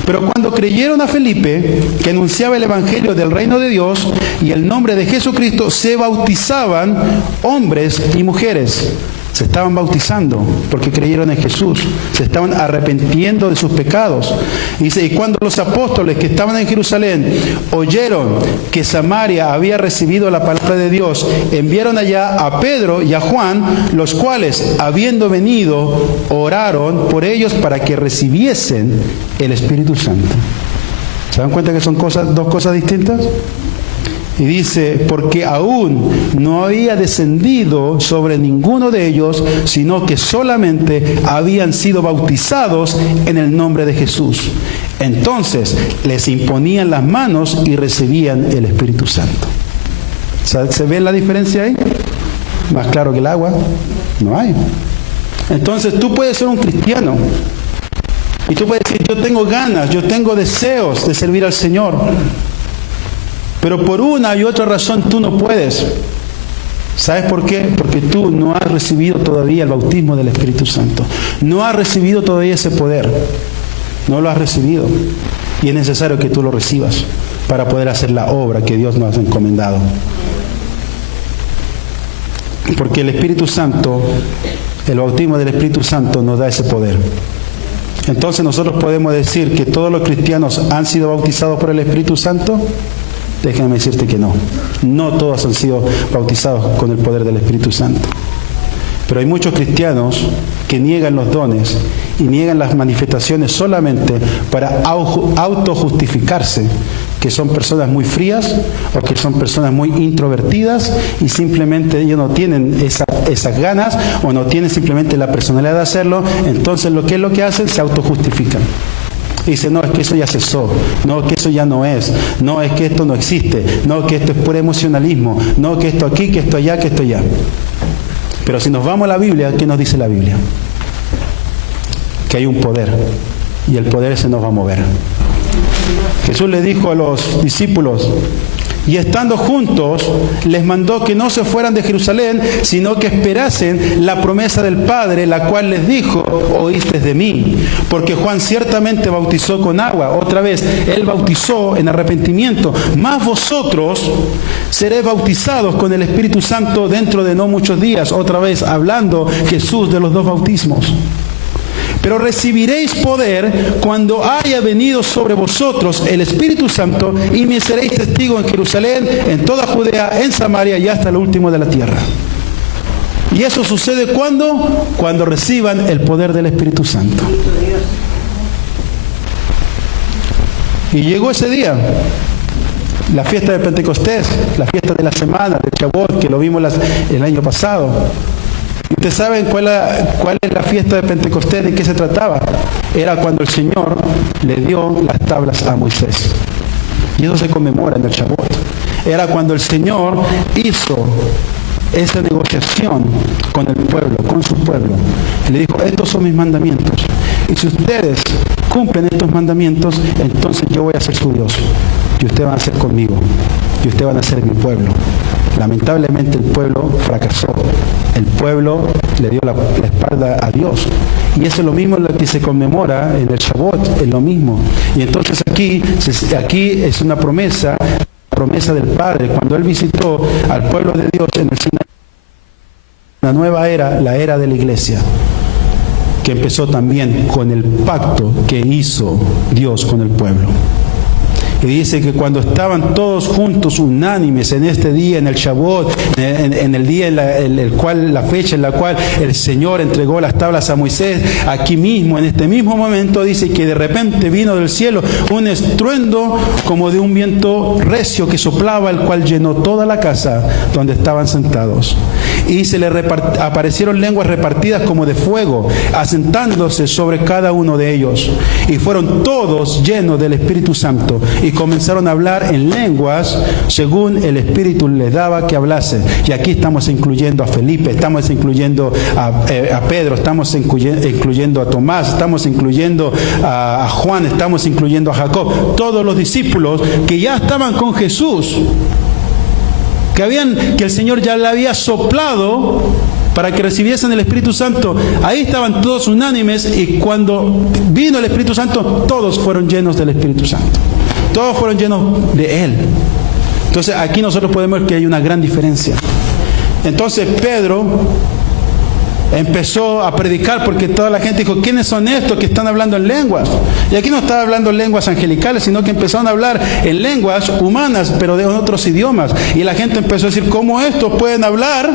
Pero cuando creyeron a Felipe, que anunciaba el Evangelio del reino de Dios y el nombre de Jesucristo, se bautizaban hombres y mujeres. Se estaban bautizando porque creyeron en Jesús. Se estaban arrepintiendo de sus pecados. Dice, y cuando los apóstoles que estaban en Jerusalén oyeron que Samaria había recibido la palabra de Dios, enviaron allá a Pedro y a Juan, los cuales, habiendo venido, oraron por ellos para que recibiesen el Espíritu Santo. ¿Se dan cuenta que son dos cosas distintas? Y dice, porque aún no había descendido sobre ninguno de ellos, sino que solamente habían sido bautizados en el nombre de Jesús. Entonces les imponían las manos y recibían el Espíritu Santo. ¿Se ve la diferencia ahí? Más claro que el agua, no hay. Entonces tú puedes ser un cristiano y tú puedes decir, yo tengo ganas, yo tengo deseos de servir al Señor. Pero por una y otra razón tú no puedes. ¿Sabes por qué? Porque tú no has recibido todavía el bautismo del Espíritu Santo. No has recibido todavía ese poder. No lo has recibido. Y es necesario que tú lo recibas para poder hacer la obra que Dios nos ha encomendado. Porque el Espíritu Santo, el bautismo del Espíritu Santo nos da ese poder. Entonces nosotros podemos decir que todos los cristianos han sido bautizados por el Espíritu Santo. Déjame decirte que no. No todos han sido bautizados con el poder del Espíritu Santo. Pero hay muchos cristianos que niegan los dones y niegan las manifestaciones solamente para autojustificarse, que son personas muy frías o que son personas muy introvertidas y simplemente ellos no tienen esas ganas o no tienen simplemente la personalidad de hacerlo. Entonces, ¿qué es lo que hacen? Se autojustifican. Y dice, no, es que eso ya cesó, no, que eso ya no es, no, es que esto no existe, no, que esto es puro emocionalismo, no, que esto aquí, que esto allá, que esto allá. Pero si nos vamos a la Biblia, ¿qué nos dice la Biblia? Que hay un poder, y el poder se nos va a mover. Jesús le dijo a los discípulos, y estando juntos, les mandó que no se fueran de Jerusalén, sino que esperasen la promesa del Padre, la cual les dijo, oísteis de mí. Porque Juan ciertamente bautizó con agua. Otra vez, él bautizó en arrepentimiento. Mas vosotros seréis bautizados con el Espíritu Santo dentro de no muchos días. Otra vez, hablando Jesús de los dos bautismos. Pero recibiréis poder cuando haya venido sobre vosotros el Espíritu Santo y me seréis testigos en Jerusalén, en toda Judea, en Samaria y hasta lo último de la tierra. ¿Y eso sucede cuándo? Cuando reciban el poder del Espíritu Santo. Y llegó ese día, la fiesta de Pentecostés, la fiesta de la semana, de Shavuot, que lo vimos el año pasado. ¿Ustedes saben cuál es la fiesta de Pentecostés? ¿De qué se trataba? Era cuando el Señor le dio las tablas a Moisés. Y eso se conmemora en el Shavuot. Era cuando el Señor hizo esa negociación con el pueblo, con su pueblo. Y le dijo, estos son mis mandamientos. Y si ustedes cumplen estos mandamientos, entonces yo voy a ser su Dios. Y ustedes van a ser conmigo. Y ustedes van a ser mi pueblo. Lamentablemente el pueblo fracasó. El pueblo le dio la espalda a Dios. Y eso es lo mismo lo que se conmemora en el Shavuot, es lo mismo. Y entonces aquí es una promesa del Padre. Cuando Él visitó al pueblo de Dios en el Sinaí, una nueva era, la era de la iglesia, que empezó también con el pacto que hizo Dios con el pueblo. Y dice que cuando estaban todos juntos, unánimes, en este día, en el Shavuot, en el día la fecha en la cual el Señor entregó las tablas a Moisés, aquí mismo, en este mismo momento, dice que de repente vino del cielo un estruendo como de un viento recio que soplaba, el cual llenó toda la casa donde estaban sentados. Y se le aparecieron lenguas repartidas como de fuego, asentándose sobre cada uno de ellos. Y fueron todos llenos del Espíritu Santo y comenzaron a hablar en lenguas según el Espíritu les daba que hablase. Y aquí estamos incluyendo a Felipe, estamos incluyendo a Pedro, estamos incluyendo a Tomás, estamos incluyendo a Juan, estamos incluyendo a Jacob. Todos los discípulos que ya estaban con Jesús, que el Señor ya le había soplado para que recibiesen el Espíritu Santo. Ahí estaban todos unánimes y cuando vino el Espíritu Santo, todos fueron llenos del Espíritu Santo. Todos fueron llenos de Él. Entonces aquí nosotros podemos ver que hay una gran diferencia. Entonces Pedro empezó a predicar porque toda la gente dijo, ¿quiénes son estos que están hablando en lenguas? Y aquí no estaba hablando en lenguas angelicales, sino que empezaron a hablar en lenguas humanas, pero de otros idiomas. Y la gente empezó a decir, ¿cómo estos pueden hablar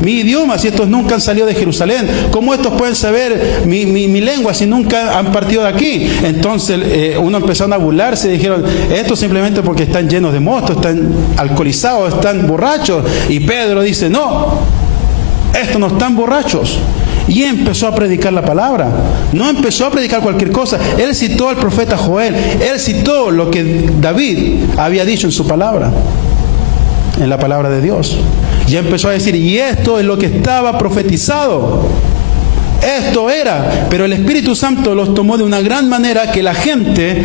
mi idioma si estos nunca han salido de Jerusalén? ¿Cómo estos pueden saber mi lengua si nunca han partido de aquí? Entonces uno empezaron a burlarse y dijeron, esto simplemente porque están llenos de mosto, están alcoholizados, están borrachos. Y Pedro dice, no, estos no están borrachos. Y empezó a predicar la palabra. No empezó a predicar cualquier cosa. Él citó al profeta Joel. Él citó lo que David había dicho en su palabra, en la palabra de Dios. Y empezó a decir, y esto es lo que estaba profetizado. Esto era. Pero el Espíritu Santo los tomó de una gran manera que la gente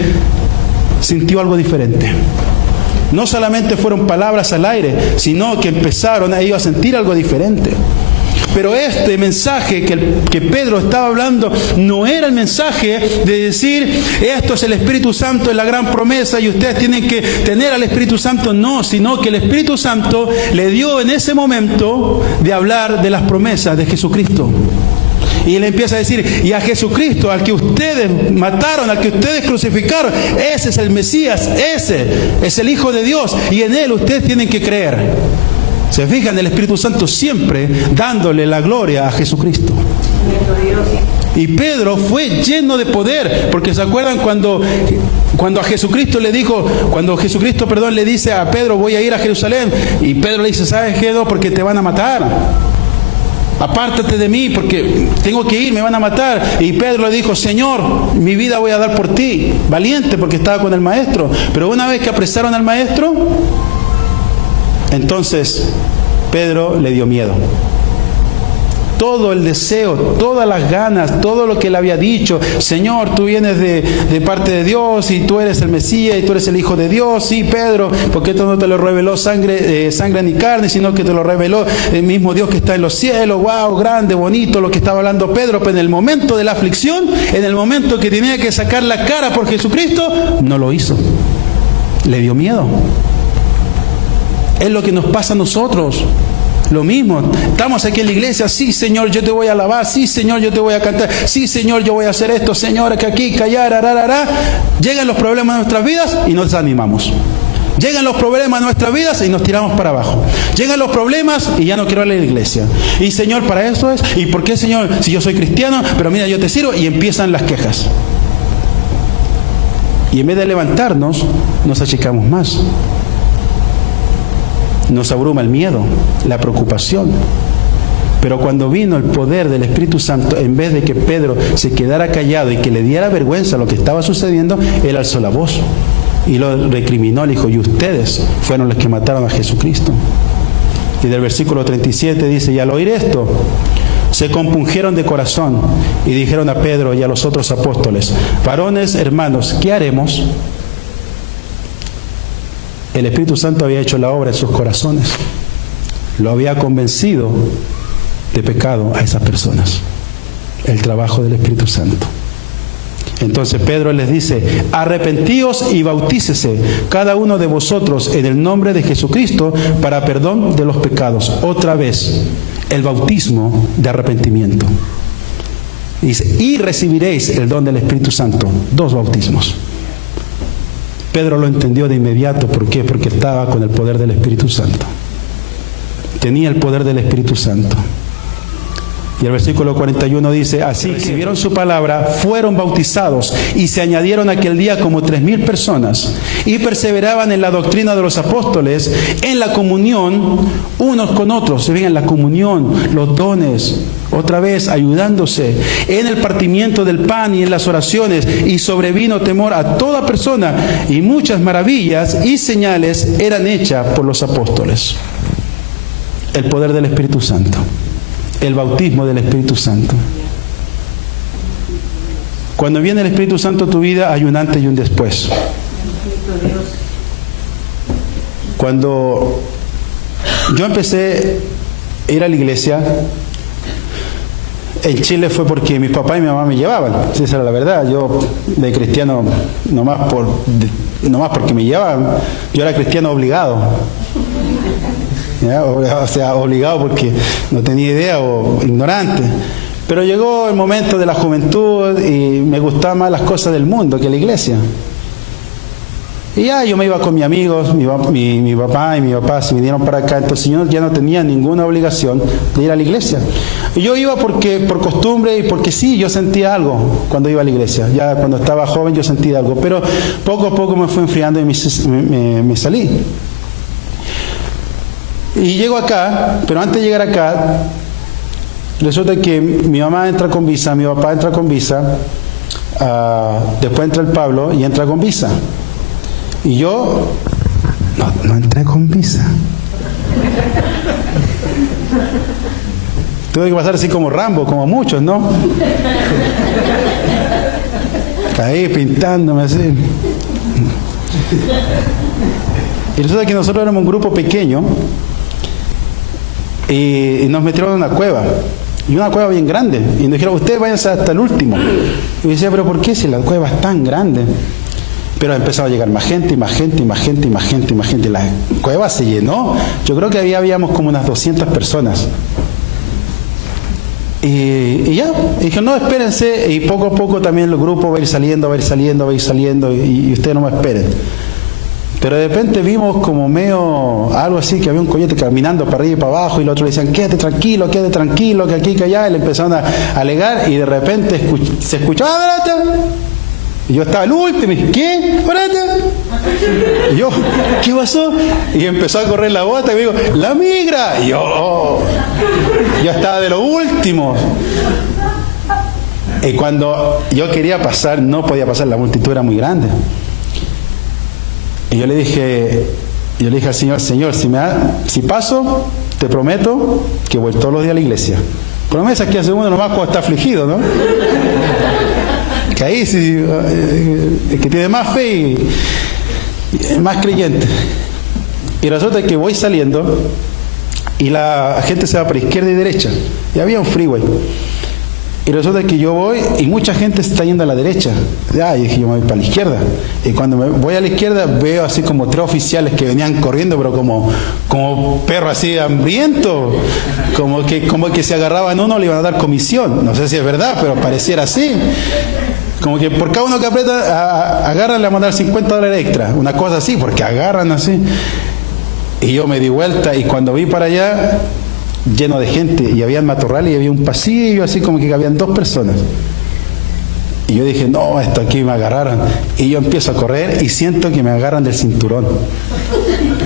sintió algo diferente. No solamente fueron palabras al aire, sino que empezaron a ellos a sentir algo diferente. Pero este mensaje que Pedro estaba hablando no era el mensaje de decir, esto es el Espíritu Santo, es la gran promesa y ustedes tienen que tener al Espíritu Santo. No, sino que el Espíritu Santo le dio en ese momento de hablar de las promesas de Jesucristo. Y él empieza a decir, y a Jesucristo, al que ustedes mataron, al que ustedes crucificaron, ese es el Mesías, ese es el Hijo de Dios, y en él ustedes tienen que creer. Se fijan, el Espíritu Santo siempre dándole la gloria a Jesucristo. Y Pedro fue lleno de poder, porque se acuerdan cuando a Jesucristo le dijo, cuando Jesucristo, le dice a Pedro, voy a ir a Jerusalén, y Pedro le dice, ¿sabes qué? No, porque te van a matar. Apártate de mí porque tengo que ir, me van a matar. Y Pedro le dijo, Señor, mi vida voy a dar por ti. Valiente, porque estaba con el maestro. Pero una vez que apresaron al maestro, entonces Pedro le dio miedo. Todo el deseo, todas las ganas, todo lo que él había dicho, Señor, tú vienes de parte de Dios y tú eres el Mesías y tú eres el Hijo de Dios. Sí, Pedro, porque esto no te lo reveló sangre ni carne, sino que te lo reveló el mismo Dios que está en los cielos. Wow, grande, bonito lo que estaba hablando Pedro. Pero en el momento de la aflicción, en el momento que tenía que sacar la cara por Jesucristo, no lo hizo. Le dio miedo. Es lo que nos pasa a nosotros. Lo mismo, estamos aquí en la iglesia, sí Señor, yo te voy a alabar, sí Señor, yo te voy a cantar, sí Señor, yo voy a hacer esto, Señor, que aquí, callar, ararará. Llegan los problemas de nuestras vidas y nos desanimamos. Llegan los problemas de nuestras vidas y nos tiramos para abajo. Llegan los problemas y ya no quiero ir a la iglesia. Y Señor, para eso es, ¿y por qué Señor? Si yo soy cristiano, pero mira, yo te sirvo, y empiezan las quejas. Y en vez de levantarnos, nos achicamos más. Nos abruma el miedo, la preocupación. Pero cuando vino el poder del Espíritu Santo, en vez de que Pedro se quedara callado y que le diera vergüenza lo que estaba sucediendo, él alzó la voz y lo recriminó. Le dijo, y ustedes fueron los que mataron a Jesucristo. Y del versículo 37 dice, y al oír esto, se compungieron de corazón y dijeron a Pedro y a los otros apóstoles, varones, hermanos, ¿qué haremos? El Espíritu Santo había hecho la obra en sus corazones. Lo había convencido de pecado a esas personas. El trabajo del Espíritu Santo. Entonces Pedro les dice, arrepentíos y bautícese cada uno de vosotros en el nombre de Jesucristo para perdón de los pecados. Otra vez, el bautismo de arrepentimiento. Dice, y recibiréis el don del Espíritu Santo. 2 bautismos. Pedro lo entendió de inmediato. ¿Por qué? Porque estaba con el poder del Espíritu Santo. Tenía el poder del Espíritu Santo. Y el versículo 41 dice, así que recibieron su palabra, fueron bautizados y se añadieron aquel día como 3,000 personas y perseveraban en la doctrina de los apóstoles, en la comunión unos con otros. Se ven en la comunión, los dones, otra vez ayudándose, en el partimiento del pan y en las oraciones, y sobrevino temor a toda persona y muchas maravillas y señales eran hechas por los apóstoles. El poder del Espíritu Santo. El bautismo del Espíritu Santo. Cuando viene el Espíritu Santo a tu vida, hay un antes y un después. Cuando yo empecé a ir a la iglesia, en Chile fue porque mi papá y mi mamá me llevaban. Esa era la verdad. Yo de cristiano, nomás porque me llevaban, yo era cristiano obligado. ¿ya? O sea, obligado porque no tenía idea o ignorante. Pero llegó el momento de la juventud y me gustaban más las cosas del mundo que la iglesia. Y ya yo me iba con mis amigos, mi papá y mi papá se vinieron para acá, entonces yo ya no tenía ninguna obligación de ir a la iglesia. Y yo iba por costumbre y porque sí, yo sentía algo cuando iba a la iglesia. Ya cuando estaba joven yo sentía algo, pero poco a poco me fue enfriando y me salí. Y llego acá, pero antes de llegar acá, resulta que mi mamá entra con visa, mi papá entra con visa, después entra el Pablo y entra con visa. Y yo no entré con visa. Tuve que pasar así como Rambo, como muchos, ¿no? Ahí pintándome así. Y resulta que nosotros éramos un grupo pequeño y nos metieron en una cueva. Y una cueva bien grande. Y nos dijeron, ustedes váyanse hasta el último. Y yo decía, pero ¿por qué si la cueva es tan grande? Pero empezó a llegar más gente, y más gente, y más gente, y más gente, y más gente. La cueva se llenó. Yo creo que habíamos como unas 200 personas. Y ya, y dije, no, espérense. Y poco a poco también el grupo va a ir saliendo, va a ir saliendo, va a ir saliendo. Y ustedes no me esperen. Pero de repente vimos como medio algo así, que había un coyote caminando para arriba y para abajo, y los otros le decían, quédate tranquilo, que aquí, que allá. Y le empezaron a alegar, y de repente se escuchó, y yo estaba el último, y ¿qué? Y yo, ¿qué pasó? Y empezó a correr la bota y me dijo, ¡la migra! Y yo estaba de lo último. Y cuando yo quería pasar, no podía pasar, la multitud era muy grande. Y yo le dije al Señor, si paso, te prometo que voy todos los días a la iglesia. Promesas que hace uno nomás cuando está afligido, ¿no? Que ahí sí, el que tiene más fe y más creyente. Y resulta que voy saliendo y la gente se va para izquierda y derecha. Y había un freeway. Y resulta que yo voy y mucha gente se está yendo a la derecha. Y dije, yo me voy para la izquierda. Y cuando me voy a la izquierda veo así como 3 oficiales que venían corriendo, pero como perros así hambrientos. Como que se agarraban uno le iban a dar comisión. No sé si es verdad, pero pareciera así. Como que por cada uno que aprieta, agarran, le van a dar $50 extra. Una cosa así, porque agarran así. Y yo me di vuelta y cuando vi para allá, lleno de gente, y había matorrales y había un pasillo así como que habían 2 personas. Y yo dije, no, esto aquí me agarraron. Y yo empiezo a correr y siento que me agarran del cinturón.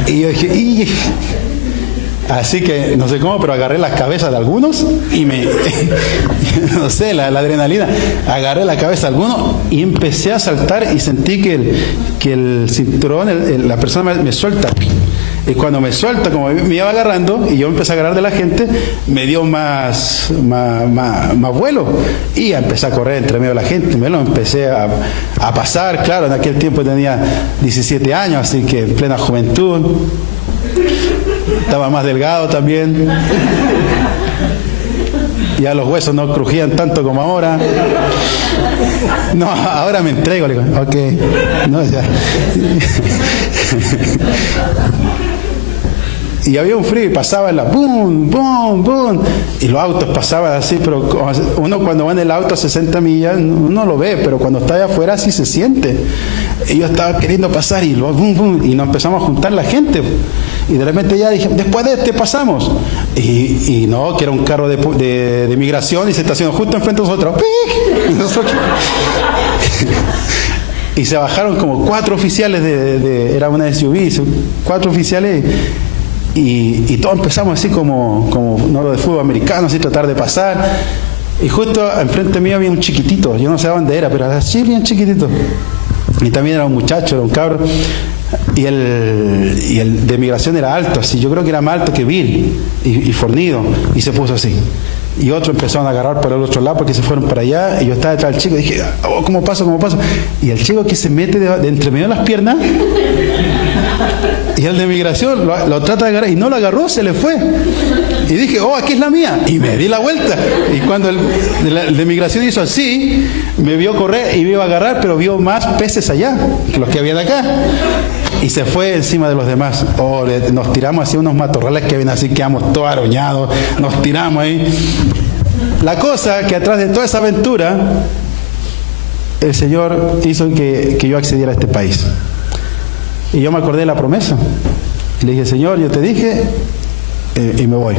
Y yo dije, así que no sé cómo, pero agarré las cabezas de algunos y no sé, la adrenalina, agarré la cabeza de algunos y empecé a saltar y sentí que el cinturón, la persona me suelta. Y cuando me suelta, como me iba agarrando y yo empecé a agarrar de la gente, me dio más vuelo y empecé a correr entre medio de la gente. Me lo empecé a pasar. Claro, en aquel tiempo tenía 17 años, así que en plena juventud. Estaba más delgado también. Ya los huesos no crujían tanto como ahora. No, ahora me entrego. Le digo, ok. No, ya. Y había un frío y pasaba la boom, boom, boom. Y los autos pasaban así, pero uno cuando va en el auto a 60 millas, uno lo ve, pero cuando está allá afuera sí se siente. Y yo estaba queriendo pasar y boom, boom, y nos empezamos a juntar la gente. Y de repente ya dije, después de este pasamos. Y no, que era un carro de migración y se estacionó justo enfrente de nosotros. Y nosotros... Y se bajaron como 4 oficiales era una SUV, 4 oficiales y todos empezamos así como no lo de fútbol americano, así tratar de pasar. Y justo enfrente mío había un chiquitito, yo no sé dónde era, pero era así bien chiquitito. Y también era un muchacho, era un cabro. Y el de migración era alto, así, yo creo que era más alto que Bill y fornido, y se puso así. Y otros empezaron a agarrar por el otro lado porque se fueron para allá. Y yo estaba detrás del chico y dije, oh, ¿cómo paso? Y el chico que se mete de entre medio de las piernas, y el de migración lo trata de agarrar y no lo agarró, se le fue. Y dije, oh, aquí es la mía. Y me di la vuelta. Y cuando el de migración hizo así, me vio correr y me iba a agarrar, pero vio más peces allá que los que había de acá. y se fue encima de los demás. Nos tiramos hacia unos matorrales que ven así, quedamos todos aroñados, nos tiramos ahí. La cosa que atrás de toda esa aventura, el Señor hizo que yo accediera a este país. Y yo me acordé de la promesa. Y le dije, Señor, yo te dije, y me voy.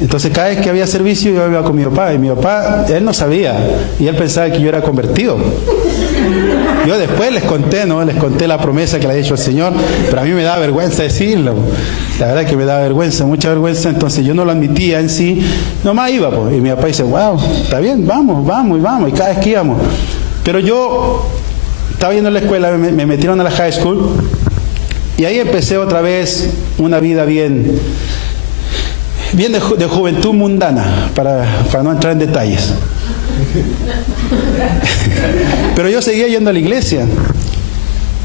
Entonces cada vez que había servicio yo iba con mi papá, y mi papá, él no sabía, y él pensaba que yo era convertido. Yo después les conté la promesa que le había hecho el Señor, pero a mí me da vergüenza decirlo. La verdad que me da vergüenza, mucha vergüenza, entonces yo no lo admitía en sí, nomás iba, pues. Y mi papá dice, wow, está bien, vamos, y cada vez que íbamos. Pero yo estaba yendo a la escuela, me metieron a la high school, y ahí empecé otra vez una vida bien de juventud mundana, para no entrar en detalles. Pero yo seguía yendo a la iglesia,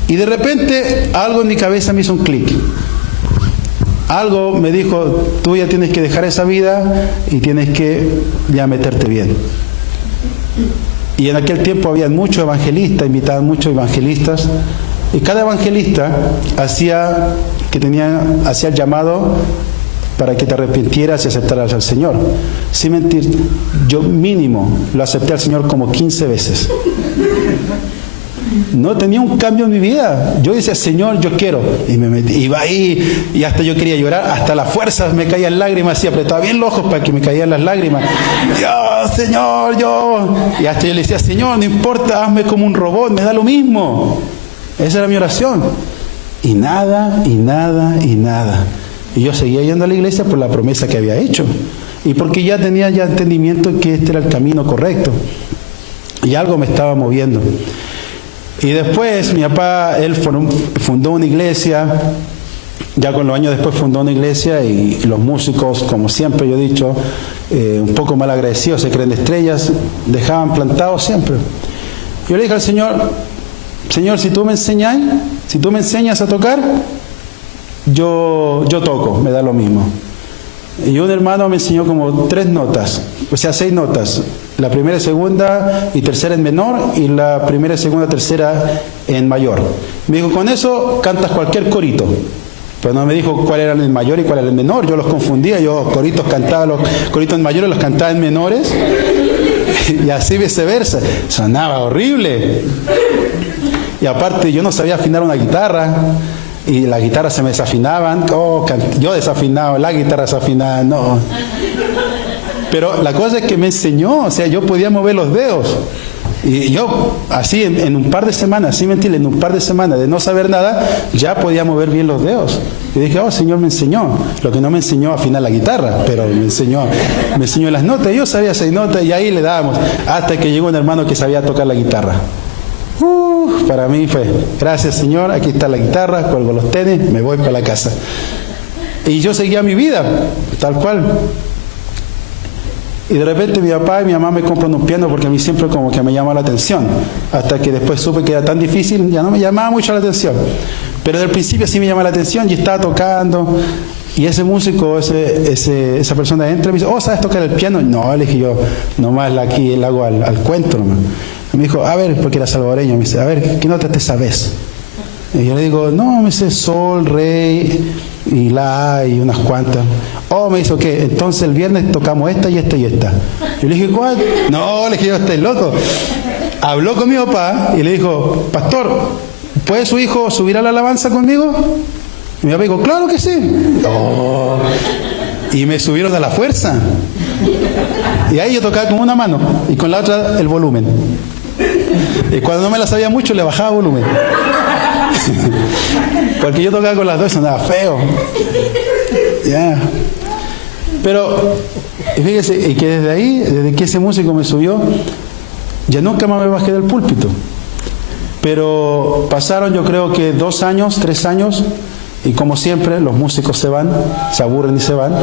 y de repente algo en mi cabeza me hizo un clic. Algo me dijo, tú ya tienes que dejar esa vida y tienes que ya meterte bien. Y en aquel tiempo había muchos evangelistas, invitaban muchos evangelistas, y cada evangelista hacía el llamado para que te arrepintieras y aceptaras al Señor. Sin mentir, yo mínimo lo acepté al Señor como 15 veces. No tenía un cambio en mi vida. Yo decía, Señor, yo quiero. Y me metí, iba ahí, y hasta yo quería llorar, hasta las fuerzas me caían lágrimas, y apretaba bien los ojos para que me caían las lágrimas. Dios, Señor, yo. Y hasta yo le decía, Señor, no importa, hazme como un robot, me da lo mismo. Esa era mi oración. Y nada, y nada, y nada. Y yo seguía yendo a la iglesia por la promesa que había hecho. Y porque ya tenía entendimiento que este era el camino correcto. Y algo me estaba moviendo. Y después mi papá, él fundó una iglesia. Ya con los años después fundó una iglesia, y los músicos, como siempre yo he dicho, un poco mal agradecidos, se creen estrellas, dejaban plantados siempre. Yo le dije al Señor, Señor, si tú me enseñas a tocar, yo toco, me da lo mismo. Y un hermano me enseñó como 3 notas, o sea 6 notas, la primera, segunda y tercera en menor, y la primera, segunda, tercera en mayor. Me dijo, con eso cantas cualquier corito. Pero no me dijo cuál era el mayor y cuál era el menor, yo los confundía, yo coritos cantaba, los coritos en mayores los cantaba en menores, y así viceversa, sonaba horrible. Y aparte yo no sabía afinar una guitarra, y las guitarras se me desafinaban, yo desafinaba, la guitarra desafinada, no. Pero la cosa es que me enseñó, o sea, yo podía mover los dedos. Y yo, así, en un par de semanas, sin mentirle, en un par de semanas de no saber nada, ya podía mover bien los dedos. Y dije, Señor me enseñó. Lo que no me enseñó a afinar la guitarra, pero me enseñó las notas. Yo sabía 6 notas, y ahí le dábamos, hasta que llegó un hermano que sabía tocar la guitarra. Para mí fue, gracias Señor, aquí está la guitarra, cuelgo los tenis, me voy para la casa. Y yo seguía mi vida, tal cual. Y de repente mi papá y mi mamá me compran un piano, porque a mí siempre como que me llama la atención. Hasta que después supe que era tan difícil, ya no me llamaba mucho la atención. Pero desde el principio sí me llamaba la atención, y estaba tocando. Y ese músico, esa persona entra y me dice, ¿sabes tocar el piano? No, le dije yo, nomás aquí le hago al cuento nomás. Y me dijo, a ver, porque era salvadoreño, me dice, a ver, ¿qué nota te sabes? Y yo le digo, no, me dice sol, re, y la, y unas cuantas. Me dice, ok, entonces el viernes tocamos esta y esta y esta. Y le dije, ¿cuál? No, le dije yo, ¿estás loco? Habló con mi papá y le dijo, pastor, ¿puede su hijo subir a la alabanza conmigo? Y mi papá dijo, claro que sí. Y me subieron a la fuerza. Y ahí yo tocaba con una mano y con la otra el volumen. Y cuando no me la sabía mucho, le bajaba volumen. Porque yo tocaba con las dos, sonaba feo. Yeah. Pero, fíjese, y que desde ahí, desde que ese músico me subió, ya nunca más me bajé del púlpito. Pero pasaron, yo creo que 2 años, 3 años, y como siempre, los músicos se van, se aburren y se van.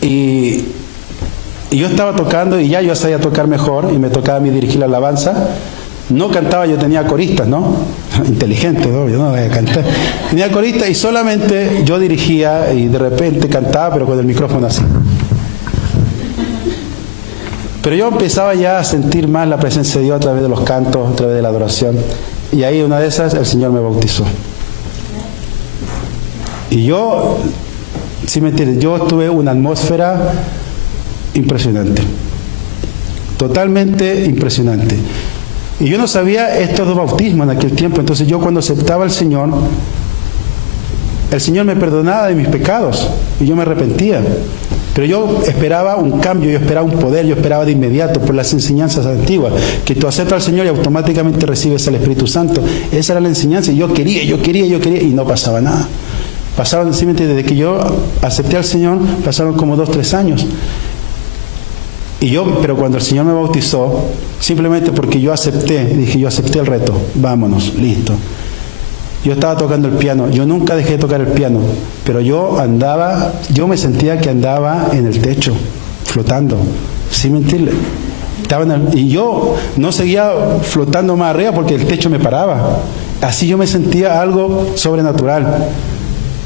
Y yo estaba tocando, y ya yo sabía tocar mejor, y me tocaba a mí dirigir la alabanza. No cantaba, yo tenía coristas, ¿no? Inteligente, ¿no? Yo no voy a cantar. Tenía coristas y solamente yo dirigía, y de repente cantaba, pero con el micrófono así. Pero yo empezaba ya a sentir más la presencia de Dios a través de los cantos, a través de la adoración. Y ahí una de esas el Señor me bautizó. Y yo, si me entiendes, yo tuve una atmósfera impresionante. Totalmente impresionante. Y yo no sabía estos dos bautismos en aquel tiempo. Entonces yo cuando aceptaba al Señor, el Señor me perdonaba de mis pecados y yo me arrepentía. Pero yo esperaba un cambio, yo esperaba un poder, yo esperaba de inmediato por las enseñanzas antiguas, que tú aceptas al Señor y automáticamente recibes al Espíritu Santo. Esa era la enseñanza y yo quería y no pasaba nada. Pasaron, simplemente desde que yo acepté al Señor, pasaron como 2-3 años. Pero cuando el Señor me bautizó, simplemente porque yo acepté, dije, yo acepté el reto, vámonos, listo. Yo estaba tocando el piano, yo nunca dejé de tocar el piano, pero yo me sentía que andaba en el techo, flotando, sin mentirle. Y yo no seguía flotando más arriba porque el techo me paraba. Así yo me sentía algo sobrenatural.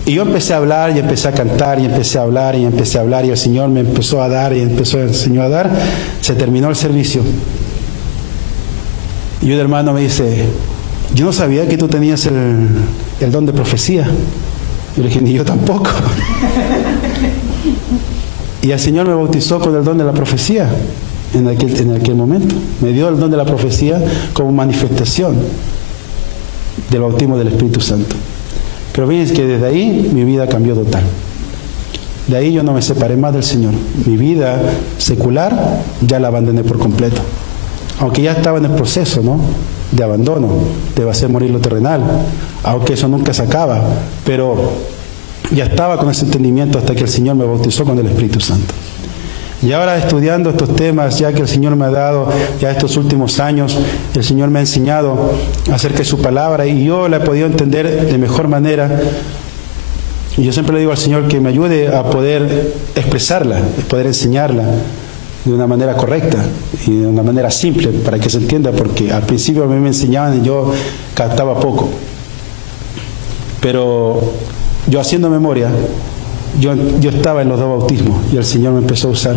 Y yo empecé a hablar y empecé a cantar y empecé a hablar y empecé a hablar y el Señor me empezó a dar y empezó el Señor a dar. Se terminó el servicio. Y un hermano me dice, yo no sabía que tú tenías el don de profecía. Yo le dije, ni yo tampoco. Y el Señor me bautizó con el don de la profecía en aquel momento. Me dio el don de la profecía como manifestación del bautismo del Espíritu Santo. Pero fíjense que desde ahí mi vida cambió total. De ahí yo no me separé más del Señor. Mi vida secular ya la abandoné por completo. Aunque ya estaba en el proceso, ¿no?, de abandono, de hacer morir lo terrenal. Aunque eso nunca se acaba. Pero ya estaba con ese entendimiento hasta que el Señor me bautizó con el Espíritu Santo. Y ahora estudiando estos temas, ya que el Señor me ha dado, ya estos últimos años, el Señor me ha enseñado acerca de su palabra y yo la he podido entender de mejor manera. Y yo siempre le digo al Señor que me ayude a poder expresarla, poder enseñarla de una manera correcta y de una manera simple para que se entienda, porque al principio a mí me enseñaban y yo captaba poco. Pero yo haciendo memoria, yo estaba en los dos bautismos y el Señor me empezó a usar.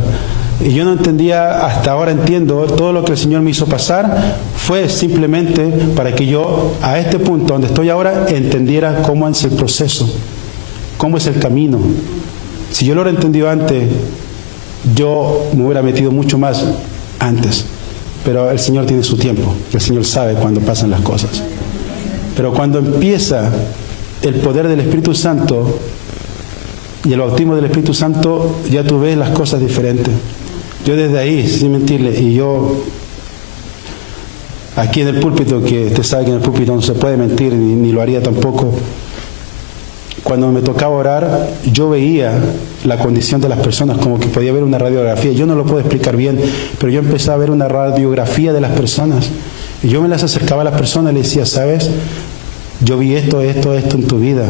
Y yo no entendía, hasta ahora entiendo, todo lo que el Señor me hizo pasar fue simplemente para que yo, a este punto donde estoy ahora, entendiera cómo es el proceso, cómo es el camino. Si yo lo hubiera entendido antes, yo me hubiera metido mucho más antes. Pero el Señor tiene su tiempo, el Señor sabe cuándo pasan las cosas. Pero cuando empieza el poder del Espíritu Santo y el bautismo del Espíritu Santo, ya tú ves las cosas diferentes. Yo desde ahí, sin mentirle, y yo aquí en el púlpito, que usted sabe que en el púlpito no se puede mentir, ni lo haría tampoco, cuando me tocaba orar, yo veía la condición de las personas, como que podía ver una radiografía. Yo no lo puedo explicar bien, pero yo empecé a ver una radiografía de las personas. Y yo me las acercaba a las personas y les decía, ¿sabes? Yo vi esto en tu vida.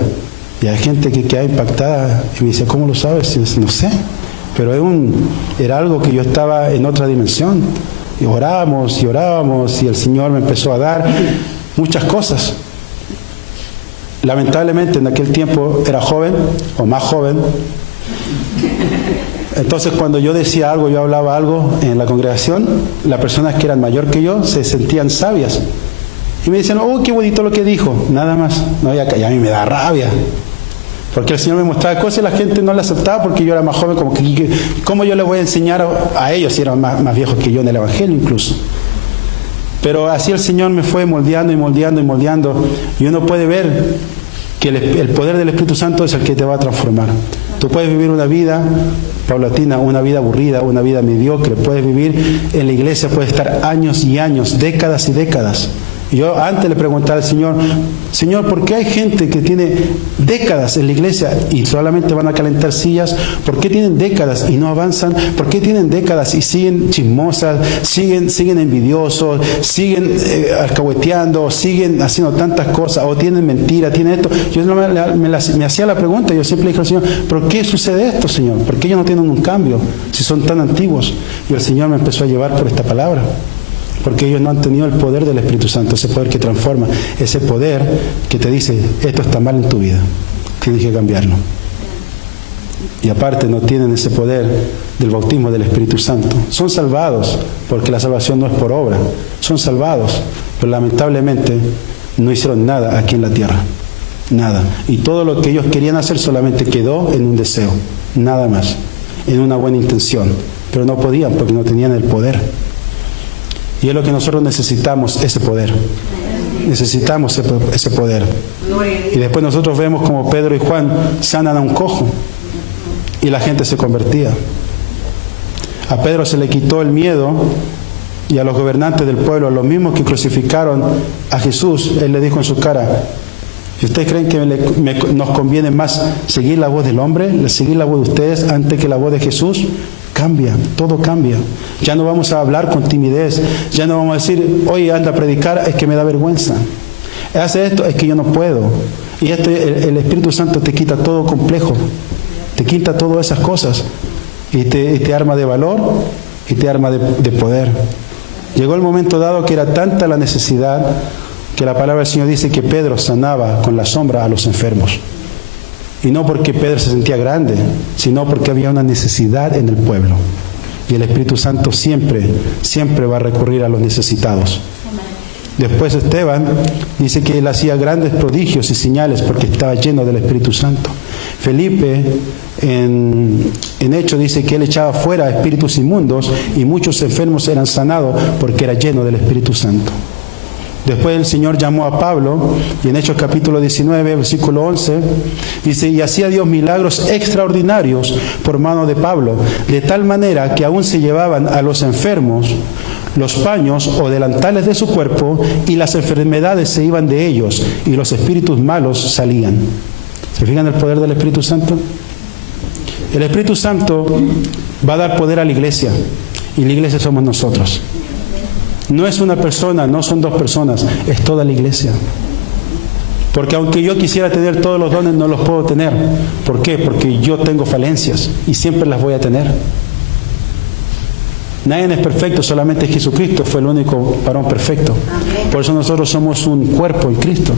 Y hay gente que queda impactada y me dice, ¿cómo lo sabes? Y yo, no sé, pero era algo que yo estaba en otra dimensión. Y orábamos y el Señor me empezó a dar muchas cosas. Lamentablemente en aquel tiempo era joven o más joven. Entonces cuando yo decía algo, yo hablaba algo en la congregación, las personas que eran mayor que yo se sentían sabias. Y me decían, oh, qué bonito lo que dijo. Nada más. No, y a mí me da rabia. Porque el Señor me mostraba cosas y la gente no las aceptaba porque yo era más joven. Como que ¿cómo yo les voy a enseñar a ellos si eran más viejos que yo en el Evangelio incluso? Pero así el Señor me fue moldeando y moldeando y moldeando. Y uno puede ver que el poder del Espíritu Santo es el que te va a transformar. Tú puedes vivir una vida paulatina, una vida aburrida, una vida mediocre. Puedes vivir en la iglesia, puedes estar años y años, décadas y décadas. Yo antes le preguntaba al Señor, Señor, ¿por qué hay gente que tiene décadas en la iglesia y solamente van a calentar sillas? ¿Por qué tienen décadas y no avanzan? ¿Por qué tienen décadas y siguen chismosas, siguen envidiosos, siguen alcahueteando, siguen haciendo tantas cosas, o tienen mentira, tienen esto? Yo me hacía la pregunta, yo siempre le dije al Señor, ¿por qué sucede esto, Señor? ¿Por qué ellos no tienen un cambio si son tan antiguos? Y el Señor me empezó a llevar por esta palabra. Porque ellos no han tenido el poder del Espíritu Santo, ese poder que transforma, ese poder que te dice, esto está mal en tu vida, tienes que cambiarlo. Y aparte no tienen ese poder del bautismo del Espíritu Santo. Son salvados, porque la salvación no es por obra, son salvados, pero lamentablemente no hicieron nada aquí en la tierra. Nada. Y todo lo que ellos querían hacer solamente quedó en un deseo. Nada más. En una buena intención. Pero no podían porque no tenían el poder. Y es lo que nosotros necesitamos, ese poder. Necesitamos ese poder. Y después nosotros vemos como Pedro y Juan sanan a un cojo. Y la gente se convertía. A Pedro se le quitó el miedo. Y a los gobernantes del pueblo, los mismos que crucificaron a Jesús, él le dijo en su cara: si ustedes creen que nos conviene más seguir la voz del hombre, seguir la voz de ustedes antes que la voz de Jesús, cambia, todo cambia. Ya no vamos a hablar con timidez, ya no vamos a decir, oye, anda a predicar, es que me da vergüenza. Hace esto, es que yo no puedo. Y el Espíritu Santo te quita todo complejo, te quita todas esas cosas y te arma de valor y te arma de poder. Llegó el momento dado que era tanta la necesidad que la palabra del Señor dice que Pedro sanaba con la sombra a los enfermos. Y no porque Pedro se sentía grande, sino porque había una necesidad en el pueblo. Y el Espíritu Santo siempre va a recurrir a los necesitados. Después Esteban dice que él hacía grandes prodigios y señales porque estaba lleno del Espíritu Santo. Felipe en Hechos dice que él echaba fuera espíritus inmundos y muchos enfermos eran sanados porque era lleno del Espíritu Santo. Después el Señor llamó a Pablo y en Hechos capítulo 19, versículo 11, dice: y hacía Dios milagros extraordinarios por mano de Pablo, de tal manera que aún se llevaban a los enfermos los paños o delantales de su cuerpo y las enfermedades se iban de ellos y los espíritus malos salían. ¿Se fijan el poder del Espíritu Santo? El Espíritu Santo va a dar poder a la iglesia y la iglesia somos nosotros. No es una persona, no son dos personas, es toda la iglesia. Porque aunque yo quisiera tener todos los dones, no los puedo tener. ¿Por qué? Porque yo tengo falencias y siempre las voy a tener. Nadie es perfecto, solamente Jesucristo fue el único varón perfecto. Por eso nosotros somos un cuerpo en Cristo.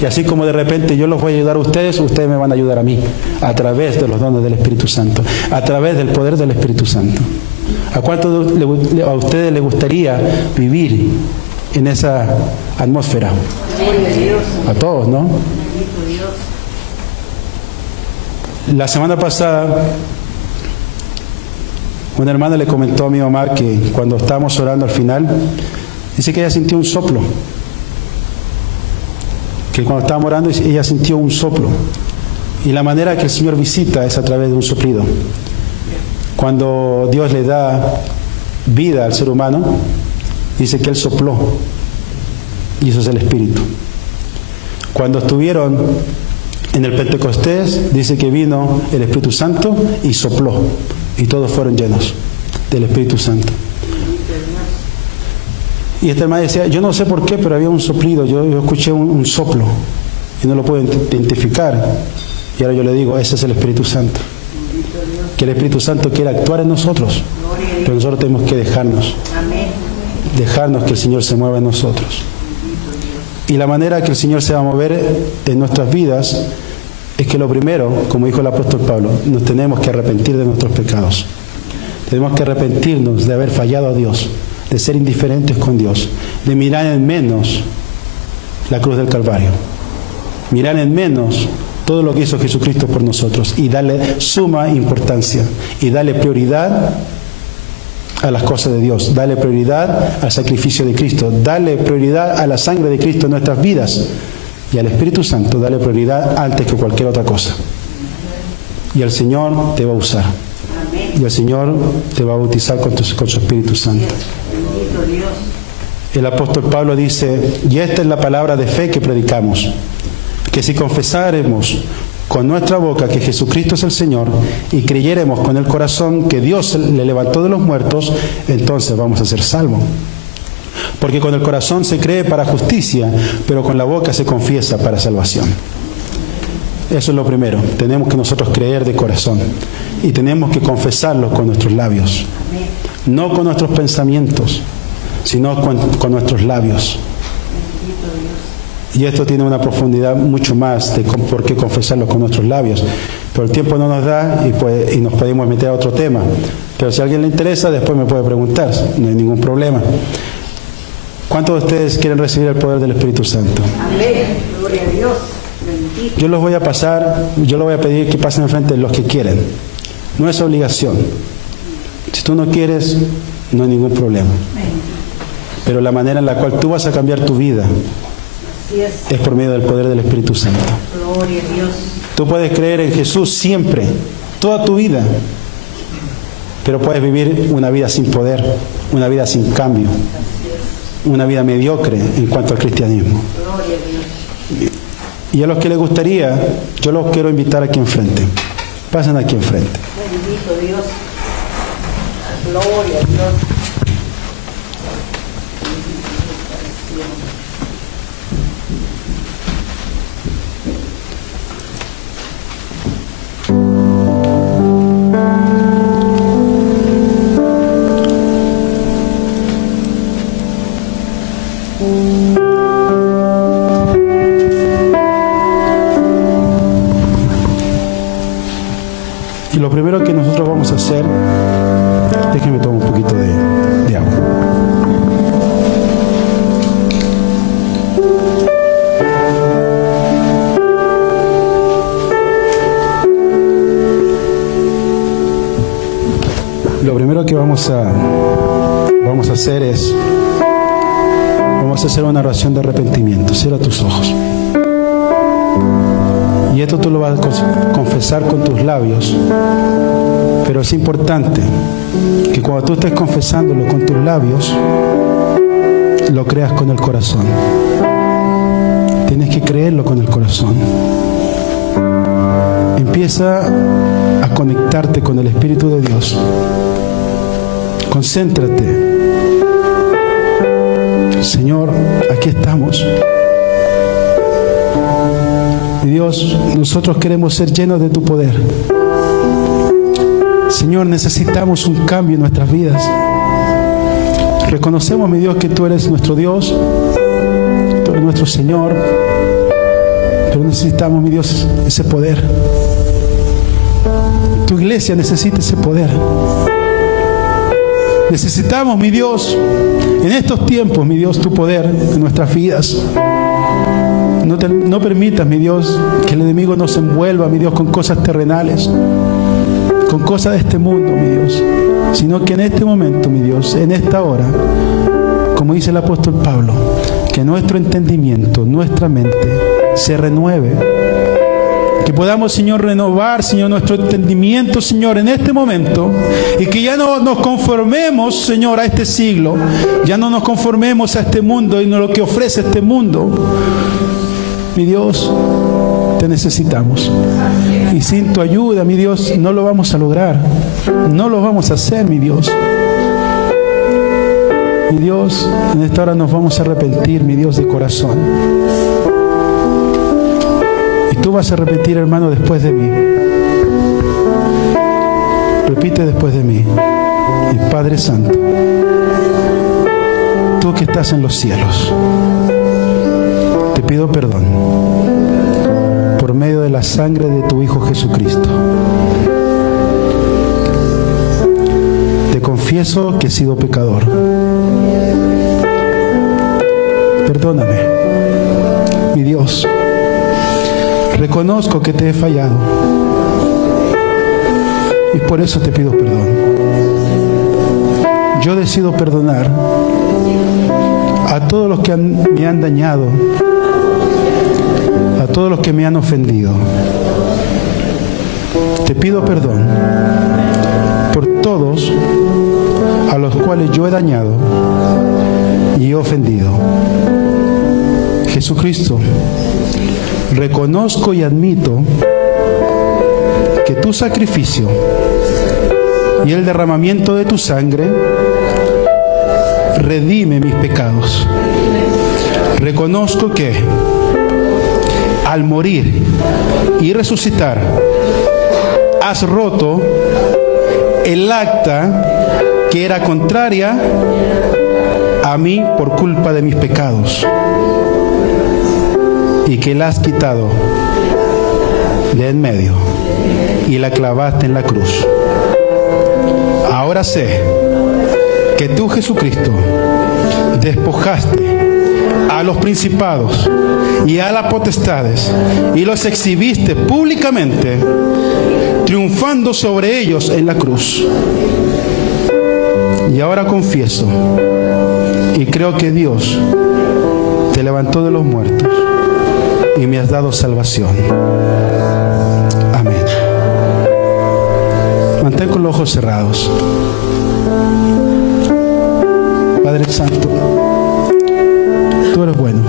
Y así como de repente yo los voy a ayudar a ustedes, ustedes me van a ayudar a mí, a través de los dones del Espíritu Santo, a través del poder del Espíritu Santo. ¿A cuántos a ustedes les gustaría vivir en esa atmósfera? A todos, ¿no? La semana pasada una hermana le comentó a mi mamá que cuando estábamos orando al final, dice que ella sintió un soplo. Que cuando estábamos orando, ella sintió un soplo. Y la manera que el Señor visita es a través de un soplido. Cuando Dios le da vida al ser humano, dice que Él sopló. Y eso es el Espíritu. Cuando estuvieron en el Pentecostés, dice que vino el Espíritu Santo y sopló. Y todos fueron llenos del Espíritu Santo. Y esta hermana decía, yo no sé por qué, pero había un soplido, yo escuché un soplo y no lo puedo identificar. Y ahora yo le digo, ese es el Espíritu Santo. Que el Espíritu Santo quiere actuar en nosotros, pero nosotros tenemos que dejarnos que el Señor se mueva en nosotros. Y la manera que el Señor se va a mover en nuestras vidas es que lo primero, como dijo el apóstol Pablo, nos tenemos que arrepentir de nuestros pecados. Tenemos que arrepentirnos de haber fallado a Dios, de ser indiferentes con Dios, de mirar en menos la cruz del Calvario, mirar en menos todo lo que hizo Jesucristo por nosotros y darle suma importancia y darle prioridad a las cosas de Dios, darle prioridad al sacrificio de Cristo, darle prioridad a la sangre de Cristo en nuestras vidas. Y al Espíritu Santo, dale prioridad antes que cualquier otra cosa. Y el Señor te va a usar. Y el Señor te va a bautizar con su Espíritu Santo. El apóstol Pablo dice, y esta es la palabra de fe que predicamos, que si confesáremos con nuestra boca que Jesucristo es el Señor y creyéremos con el corazón que Dios le levantó de los muertos, entonces vamos a ser salvos. Porque con el corazón se cree para justicia, pero con la boca se confiesa para salvación. Eso es lo primero. Tenemos que nosotros creer de corazón. Y tenemos que confesarlo con nuestros labios. No con nuestros pensamientos, sino con nuestros labios. Y esto tiene una profundidad mucho más de por qué confesarlo con nuestros labios. Pero el tiempo no nos da y nos podemos meter a otro tema. Pero si a alguien le interesa, después me puede preguntar. No hay ningún problema. ¿Cuántos de ustedes quieren recibir el poder del Espíritu Santo? Amén. Gloria a Dios. Bendito. Yo los voy a pasar, yo les voy a pedir que pasen enfrente los que quieren. No es obligación. Si tú no quieres, no hay ningún problema. Pero la manera en la cual tú vas a cambiar tu vida es por medio del poder del Espíritu Santo. Gloria a Dios. Tú puedes creer en Jesús siempre, toda tu vida, pero puedes vivir una vida sin poder, una vida sin cambio, una vida mediocre en cuanto al cristianismo. Gloria a Dios. Y a los que les gustaría, yo los quiero invitar aquí enfrente. Pasen aquí enfrente. Bendito Dios. Gloria a Dios. Y lo primero que nosotros vamos a hacer, déjenme tomar un poquito de agua. Lo primero que vamos a hacer es, vamos a hacer una oración de arrepentimiento. Cierra tus ojos. Y esto tú lo vas a confesar con tus labios. Pero es importante que cuando tú estés confesándolo con tus labios, lo creas con el corazón. Tienes que creerlo con el corazón. Empieza a conectarte con el Espíritu de Dios. Concéntrate. Señor, aquí estamos. Y Dios, nosotros queremos ser llenos de tu poder. Señor, necesitamos un cambio en nuestras vidas. Reconocemos, mi Dios, que tú eres nuestro Dios, tú eres nuestro Señor, pero necesitamos, mi Dios, ese poder. Tu iglesia necesita ese poder. Necesitamos, mi Dios, en estos tiempos, mi Dios, tu poder en nuestras vidas. No permitas, mi Dios, que el enemigo nos envuelva, mi Dios, con cosas terrenales, con cosas de este mundo, mi Dios, sino que en este momento, mi Dios, en esta hora, como dice el apóstol Pablo, que nuestro entendimiento, nuestra mente se renueve, que podamos, Señor, renovar, Señor, nuestro entendimiento, Señor, en este momento, y que ya no nos conformemos, Señor, a este siglo, ya no nos conformemos a este mundo y no lo que ofrece este mundo. Mi Dios, te necesitamos. Y sin tu ayuda, mi Dios, no lo vamos a lograr. No lo vamos a hacer, mi Dios. Mi Dios, en esta hora nos vamos a arrepentir, mi Dios, de corazón. Y tú vas a repetir, hermano, después de mí. Repite después de mí. Y Padre Santo, tú que estás en los cielos, te pido perdón por medio de la sangre de tu Hijo Jesucristo. Te confieso que he sido pecador. Perdóname, mi Dios. Reconozco que te he fallado y por eso te pido perdón. Yo decido perdonar a todos los que me han dañado, a todos los que me han ofendido. Te pido perdón por todos a los cuales yo he dañado y he ofendido. Jesucristo, reconozco y admito que tu sacrificio y el derramamiento de tu sangre redime mis pecados. Reconozco que al morir y resucitar has roto el acta que era contraria a mí por culpa de mis pecados y que la has quitado de en medio y la clavaste en la cruz. Ahora sé que tú, Jesucristo, despojaste a los principados y a las potestades y los exhibiste públicamente, triunfando sobre ellos en la cruz. Y ahora confieso y creo que Dios te levantó de los muertos y me has dado salvación. Amén. Mantén con los ojos cerrados. Padre Santo, tú eres bueno.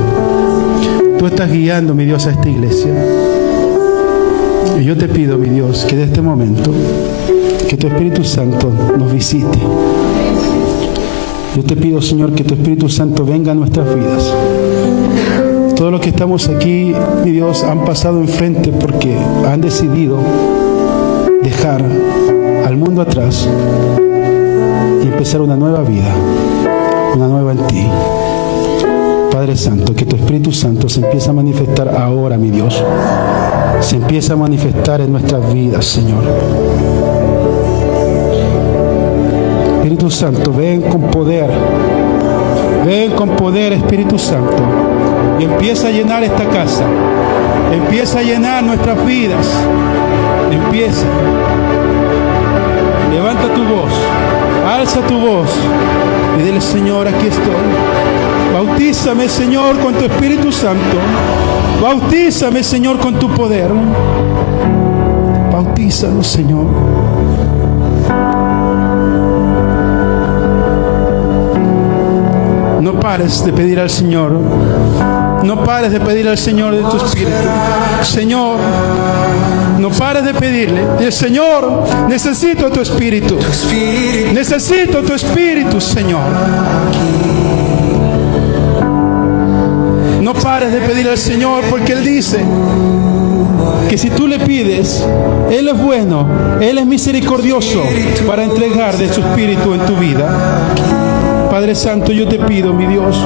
Tú estás guiando, mi Dios, a esta iglesia. Y yo te pido, mi Dios, que de este momento, que tu Espíritu Santo nos visite. Yo te pido, Señor, que tu Espíritu Santo venga a nuestras vidas. Todos los que estamos aquí, mi Dios, han pasado enfrente porque han decidido dejar al mundo atrás y empezar una nueva vida, una nueva en ti. Padre Santo, que tu Espíritu Santo se empiece a manifestar ahora, mi Dios. Se empieza a manifestar en nuestras vidas, Señor. Espíritu Santo, ven con poder. Ven con poder, Espíritu Santo. Y empieza a llenar esta casa. Empieza a llenar nuestras vidas. Empieza. Levanta tu voz. Alza tu voz. Y dile, Señor, aquí estoy. Bautízame, Señor, con tu Espíritu Santo. Bautízame, Señor, con tu poder. Bautízanos, Señor. No pares de pedir al Señor. No pares de pedir al Señor de tu Espíritu. Señor, no pares de pedirle. Dile, Señor, necesito tu Espíritu. Necesito tu Espíritu, Señor. No pares de pedir al Señor, porque Él dice que si tú le pides, Él es bueno, Él es misericordioso para entregar de su Espíritu en tu vida. Padre Santo, yo te pido, mi Dios,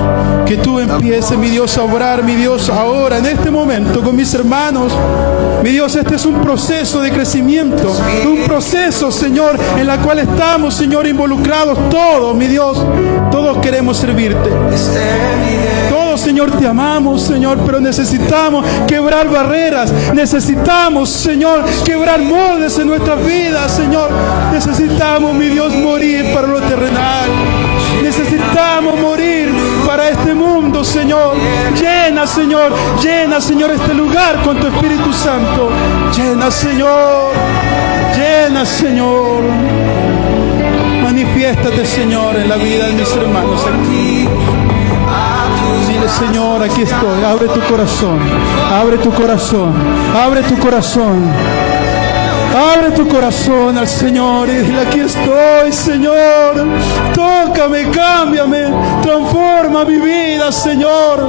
que tú empieces, mi Dios, a obrar, mi Dios, ahora, en este momento, con mis hermanos. Mi Dios, este es un proceso de crecimiento, un proceso, Señor, en la cual estamos, Señor, involucrados todos, mi Dios. Todos queremos servirte. Todos, Señor, te amamos, Señor, pero necesitamos quebrar barreras. Necesitamos, Señor, quebrar moldes en nuestras vidas, Señor. Necesitamos, mi Dios, morir para lo terrenal. Necesitamos morir para este mundo, Señor. Llena, Señor, este lugar con tu Espíritu Santo. Llena, Señor. Llena, Señor. Manifiéstate, Señor, en la vida de mis hermanos aquí. Dile, Señor, aquí estoy. Abre tu corazón. Abre tu corazón. Abre tu corazón. Abre tu corazón al Señor y dile, aquí estoy, Señor. Tócame, cámbiame, transforma mi vida, Señor.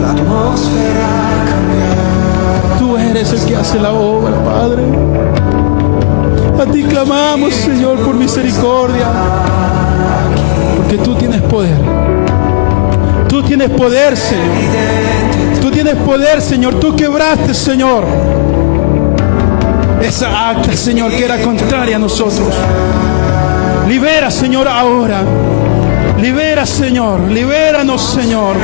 La atmósfera cambia. Tú eres el que hace la obra, Padre. A ti clamamos, Señor, por misericordia. Porque tú tienes poder. Tú tienes poder, Señor. Tú tienes poder, Señor. Tú quebraste, Señor, esa acta, Señor, que era contraria a nosotros. Libera, Señor, ahora. Libera, Señor. Libéranos, Señor.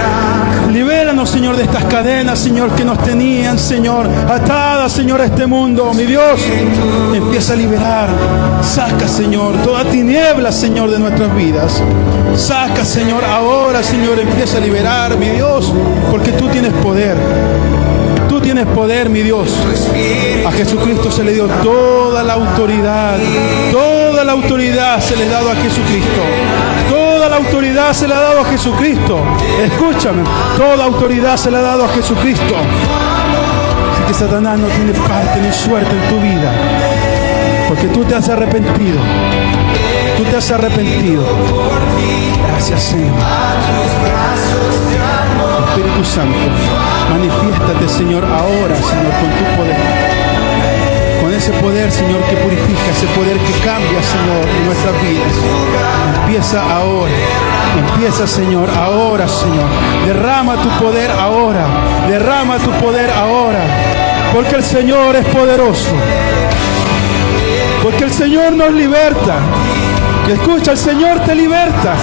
Libéranos, Señor, de estas cadenas, Señor, que nos tenían, Señor, atadas, Señor, a este mundo. Mi Dios, empieza a liberar. Saca, Señor, toda tiniebla, Señor, de nuestras vidas. Saca, Señor, ahora, Señor, empieza a liberar, mi Dios, porque tú tienes poder. Tú tienes poder, mi Dios. A Jesucristo se le dio toda la autoridad. Toda la autoridad se le ha dado a Jesucristo. Toda la autoridad se le ha dado a Jesucristo. Escúchame. Toda autoridad se le ha dado a Jesucristo. Así que Satanás no tiene parte ni suerte en tu vida. Porque tú te has arrepentido. Tú te has arrepentido. Gracias, Señor. Espíritu Santo, manifiéstate, Señor, ahora, Señor, con tu poder. Con ese poder, Señor, que purifica, ese poder que cambia, Señor, en nuestras vidas. Empieza ahora. Empieza, Señor, ahora, Señor. Derrama tu poder ahora. Derrama tu poder ahora. Porque el Señor es poderoso. Porque el Señor nos liberta. Escucha, el Señor te liberta.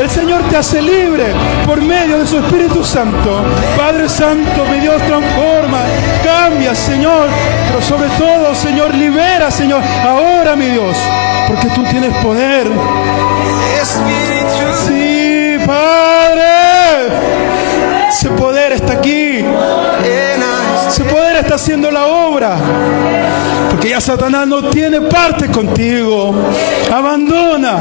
El Señor te hace libre por medio de su Espíritu Santo. Padre Santo, mi Dios, transforma, cambia, Señor. Pero sobre todo, Señor, libera, Señor, ahora, mi Dios, porque tú tienes poder. Sí, Padre. Ese poder está aquí. Ese poder está haciendo la obra. Porque ya Satanás no tiene parte contigo. Abandona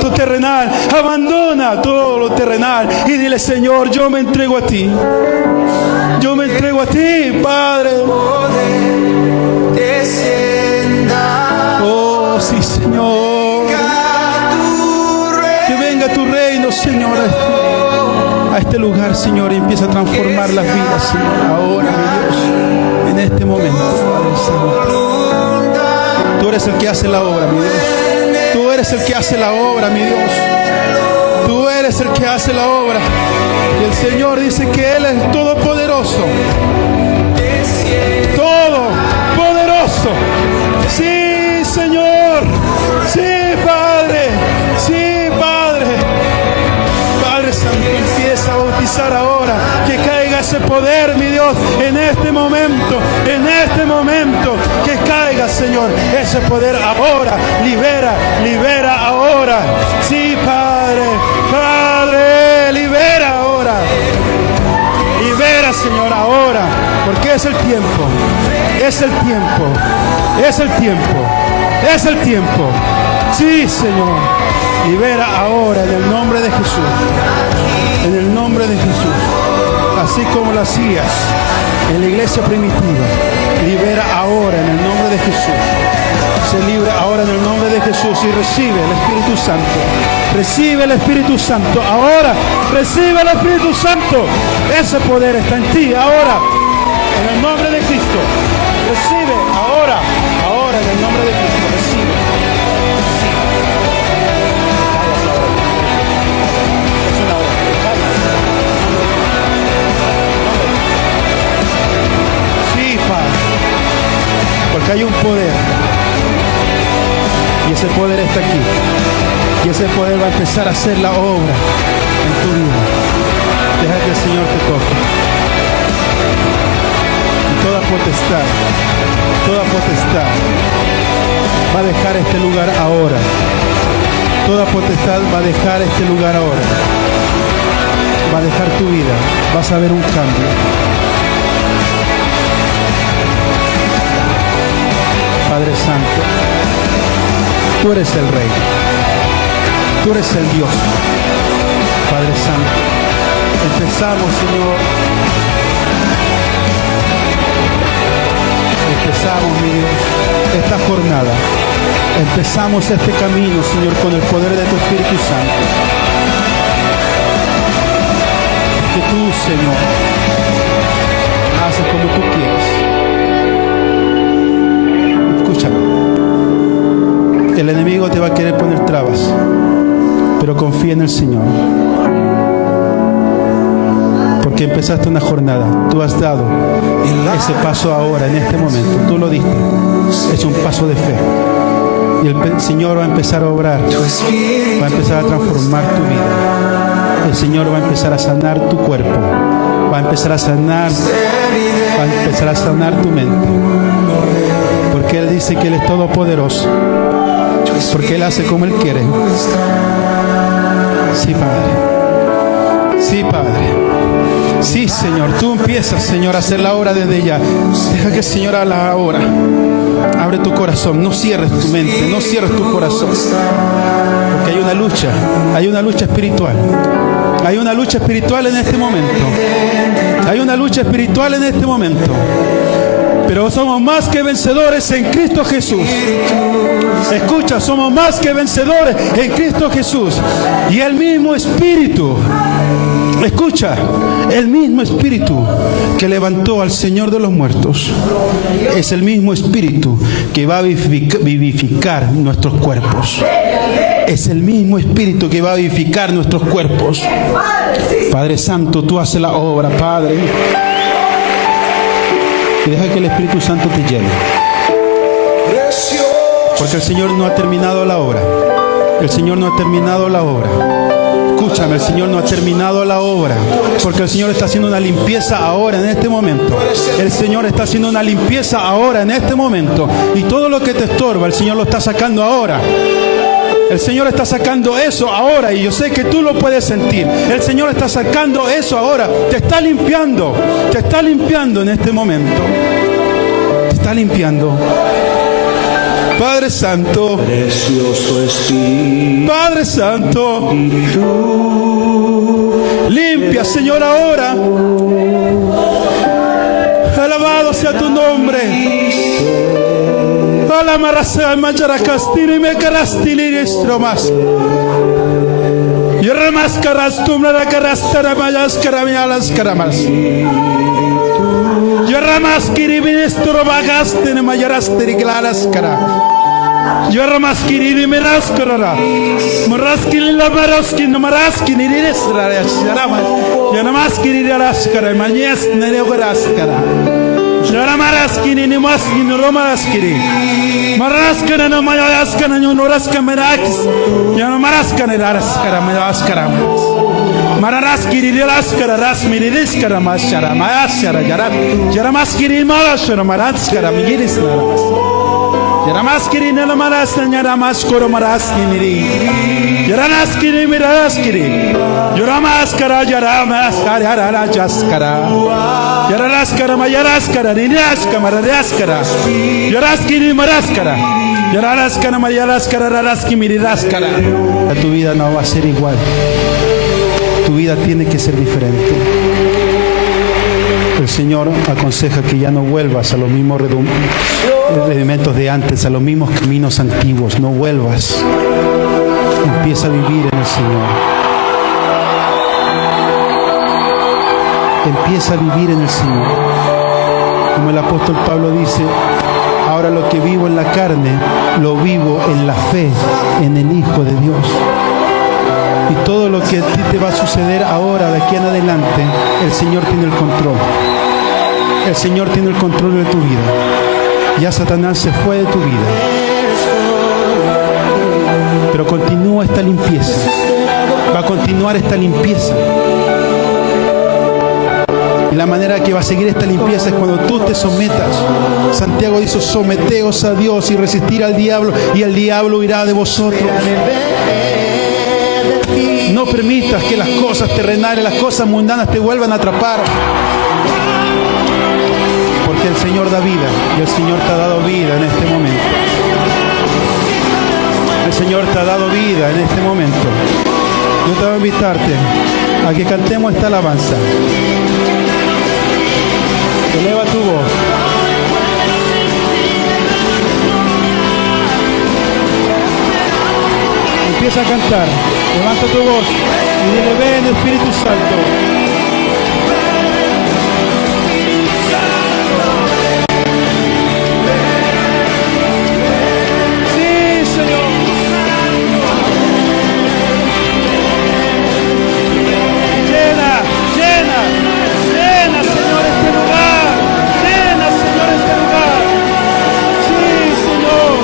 tu terrenal. Abandona todo lo terrenal. Y dile, Señor, yo me entrego a ti. Yo me entrego a ti, Padre. Oh, sí, Señor. Que venga tu reino, Señor, a este lugar, Señor, y empieza a transformar las vidas, Señor. Ahora, mi Dios, en este momento, Padre Santo. Tú eres el que hace la obra, mi Dios. Tú eres el que hace la obra, mi Dios. Tú eres el que hace la obra. Y el Señor dice que Él es todopoderoso. Todopoderoso. Sí, Señor. Sí, Padre. Sí, Padre. Padre Santo, empieza a bautizar ahora. Que caiga ese poder, mi Dios, en este momento. En este momento. Que caiga, Señor, ese poder ahora. Libera ahora. Sí, Padre. Padre, libera ahora. Libera, Señor, ahora. Porque es el tiempo. Es el tiempo. Es el tiempo. Es el tiempo. Sí, Señor. Libera ahora en el nombre de Jesús. En el nombre de Jesús. Así como lo hacías en la iglesia primitiva. Libera ahora en el nombre de Jesús. Se libra ahora en el nombre de Jesús y recibe el Espíritu Santo. Recibe el Espíritu Santo. Ahora recibe el Espíritu Santo. Ese poder está en ti ahora. En el nombre de Cristo. Recibe ahora. Ahora en el nombre de Cristo. Recibe. Sí, Padre. Porque hay un poder. Y ese poder está aquí. Y ese poder va a empezar a hacer la obra en tu vida. Deja que el Señor te toque. Y toda potestad va a dejar este lugar ahora. Toda potestad va a dejar este lugar ahora. Va a dejar tu vida. Vas a ver un cambio. Padre Santo, tú eres el Rey. Tú eres el Dios. Padre Santo, empezamos, Señor. Empezamos, mi Dios, esta jornada. Empezamos este camino, Señor, con el poder de tu Espíritu Santo. Que tú, Señor, haces como tú quieres. Escúchame. El enemigo te va a querer poner trabas, pero confía en el Señor. Porque empezaste una jornada, tú has dado ese paso ahora, en este momento, tú lo diste. Es un paso de fe. Y el Señor va a empezar a obrar, va a empezar a transformar tu vida. El Señor va a empezar a sanar tu cuerpo, va a empezar a sanar tu mente. Porque Él dice que Él es todopoderoso. Porque Él hace como Él quiere. Sí, Padre. Sí, Padre. Sí, Señor. Tú empiezas, Señor, a hacer la obra desde ya. Deja que el Señor haga la obra. Abre tu corazón. No cierres tu mente. No cierres tu corazón. Porque hay una lucha espiritual. Hay una lucha espiritual en este momento. Hay una lucha espiritual en este momento. Pero somos más que vencedores en Cristo Jesús. Escucha, somos más que vencedores en Cristo Jesús. Y el mismo Espíritu, escucha, el mismo Espíritu que levantó al Señor de los muertos es el mismo Espíritu que va a vivificar nuestros cuerpos. Es el mismo Espíritu que va a vivificar nuestros cuerpos. Padre Santo, tú haces la obra, Padre. Y deja que el Espíritu Santo te llene. Porque el Señor no ha terminado la obra. El Señor no ha terminado la obra. Escúchame, el Señor no ha terminado la obra, porque el Señor está haciendo una limpieza ahora, en este momento. El Señor está haciendo una limpieza ahora, en este momento. Y todo lo que te estorba, el Señor lo está sacando ahora. El Señor está sacando eso ahora, y yo sé que tú lo puedes sentir. El Señor está sacando eso ahora. Te está limpiando en este momento. Te está limpiando. Padre Santo, Precioso Espíritu, Padre Santo, limpia, Señor, ahora. Alabado sea tu nombre. Alamarasa majaracastini me carastini estromas. Yerramas carastumra la carastara mayas caramialas caramas. Yerramas kiriministro bagastene mayarasteri claras cara. Yerramas kirimi meraskarara. Maraskini la maraskini maraskini niresra yarama. Yerramas kiriri raskara mayas nereograskara. Yerramaraskini ni maskini romaraskini. Maraskana no mayaskana no noraska merakis. Yerramaraskana raskara mayaskara. Mararaskiri raskara rasmiri riskara mashara mayashara yaram. Yerramaskiri malashara maraskara migirisra. Yerramaskiri nelamarasna yerramaskoro maraskini. Yerramaskiri miraskiri. Yerramaskara yerramaskara yararajaskara. Yerramaskara mayaraskara niraska mararaskara. Yerraskiri maraskara. Yerramaskara mayaraskara raraski miriraskara. Tu vida no va a ser igual. Tu vida tiene que ser diferente. El Señor aconseja que ya no vuelvas a los mismos rudimentos de antes, a los mismos caminos antiguos. No vuelvas. Empieza a vivir en el Señor. Empieza a vivir en el Señor. Como el apóstol Pablo dice, ahora lo que vivo en la carne, lo vivo en la fe, en el Hijo de Dios. Y todo lo que a ti te va a suceder ahora, de aquí en adelante, el Señor tiene el control. El Señor tiene el control de tu vida. Ya Satanás se fue de tu vida. Pero continúa esta limpieza. Va a continuar esta limpieza. Y la manera que va a seguir esta limpieza es cuando tú te sometas. Santiago dice, someteos a Dios y resistir al diablo, y el diablo huirá de vosotros. No permitas que las cosas terrenales, las cosas mundanas te vuelvan a atrapar. Porque el Señor da vida, y el Señor te ha dado vida en este momento. El Señor te ha dado vida en este momento. Yo te voy a invitarte a que cantemos esta alabanza. Eleva tu voz. Empieza a cantar. Levanta tu voz y dile, ven Espíritu Santo. Sí, Señor. Llena, llena, llena, Señor, este lugar. Llena, Señor, este lugar. Sí, Señor.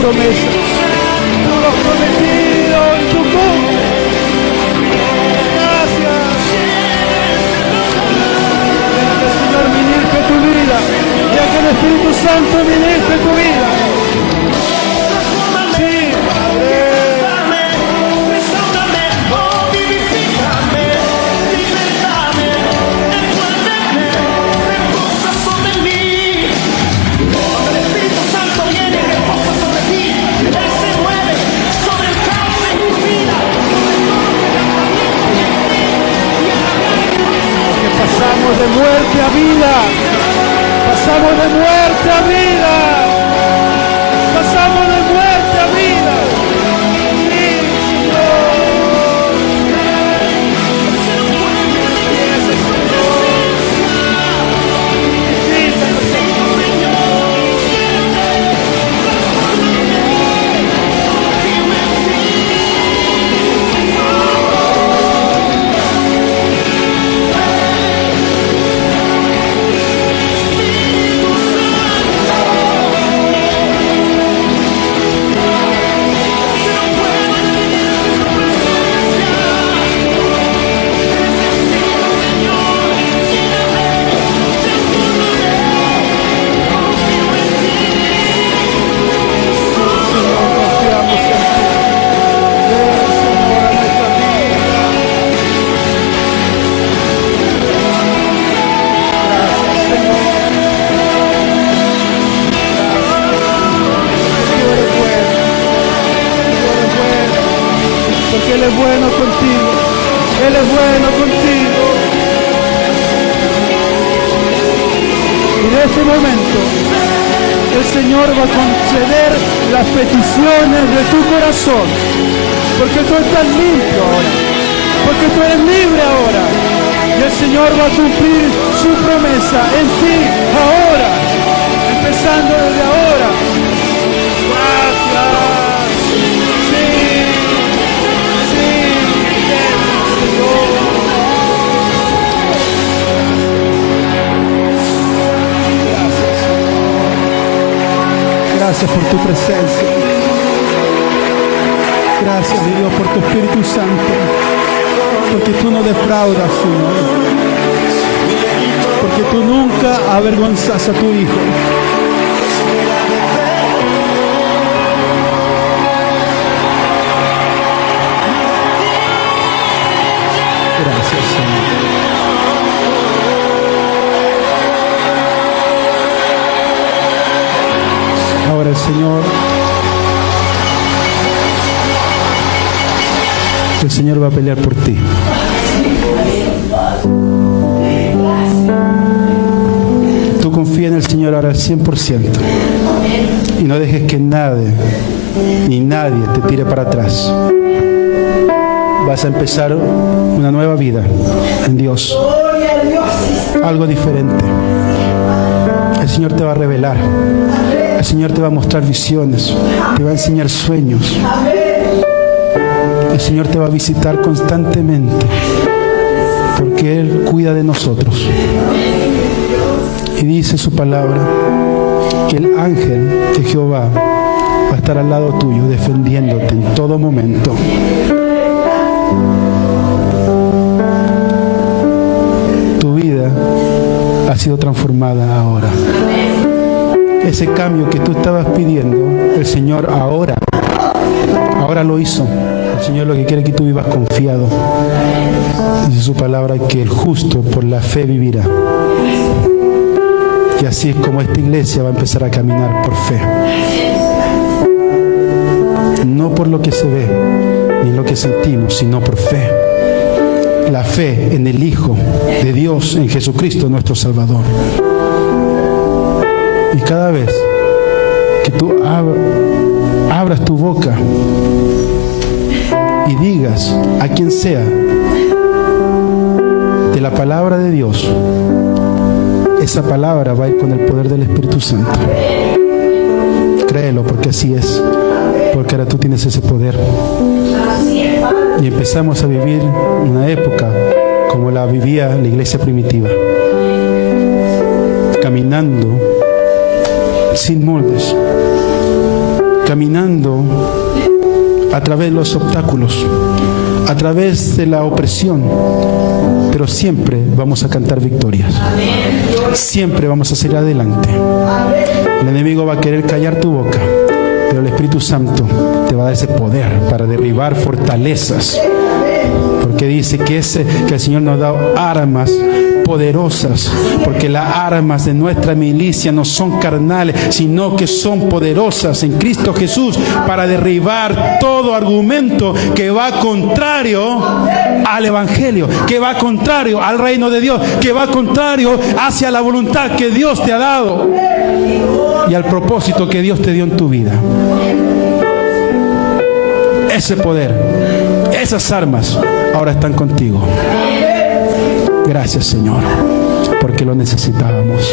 Promesas, tú lo has prometido en tu nombre. Gracias. Que el Señor ministre tu vida. que el Espíritu Santo ministre tu vida. Sí, Padre. Restaurame, oh, vivifícame, libertame, envuélveme, reposa sobre mí. Cuando el Espíritu Santo viene y reposa sobre ti, Él se mueve sobre el caos en tu vida, Que pasamos de muerte a vida. Pasamos de muerte a vida. Pasamos de muerte a vida. Sí, porque Él es bueno contigo. Él es bueno contigo. Y en este momento el Señor va a conceder las peticiones de tu corazón, porque tú estás limpio ahora, porque tú eres libre ahora, y el Señor va a cumplir su promesa en ti ahora, empezando desde ahora. Gracias. Gracias por tu presencia. Gracias, mi Dios, por tu Espíritu Santo. Porque tú no defraudas, Señor. Porque tú nunca avergonzas a tu Hijo. Gracias, Señor. Ahora el Señor va a pelear por ti. Tú confía en el Señor ahora al 100% y no dejes que nadie ni nadie te tire para atrás. Vas a empezar una nueva vida en Dios, algo diferente. El Señor te va a revelar. El Señor te va a mostrar visiones, te va a enseñar sueños. El Señor te va a visitar constantemente, porque Él cuida de nosotros. Y dice su palabra que el ángel de Jehová va a estar al lado tuyo, defendiéndote en todo momento. Tu vida ha sido transformada ahora. Ese cambio que tú estabas pidiendo, el Señor ahora lo hizo. El Señor lo que quiere es que tú vivas confiado. Dice su palabra que el justo por la fe vivirá. Y así es como esta iglesia va a empezar a caminar por fe. No por lo que se ve, ni lo que sentimos, sino por fe. La fe en el Hijo de Dios, en Jesucristo nuestro Salvador. Y cada vez que tú abras tu boca y digas a quien sea de la palabra de Dios, esa palabra va a ir con el poder del Espíritu Santo. Créelo, porque así es, porque ahora tú tienes ese poder. Y empezamos a vivir una época como la vivía la iglesia primitiva, caminando sin moldes, caminando a través de los obstáculos, a través de la opresión, pero siempre vamos a cantar victorias. siempre vamos a seguir adelante. El enemigo va a querer callar tu boca, pero el Espíritu Santo te va a dar ese poder para derribar fortalezas. Porque dice que el Señor nos ha dado armas poderosas, porque las armas de nuestra milicia no son carnales, sino que son poderosas en Cristo Jesús para derribar todo argumento que va contrario al Evangelio, que va contrario al reino de Dios, que va contrario hacia la voluntad que Dios te ha dado y al propósito que Dios te dio en tu vida. Ese poder, esas armas ahora están contigo. Gracias, Señor, porque lo necesitábamos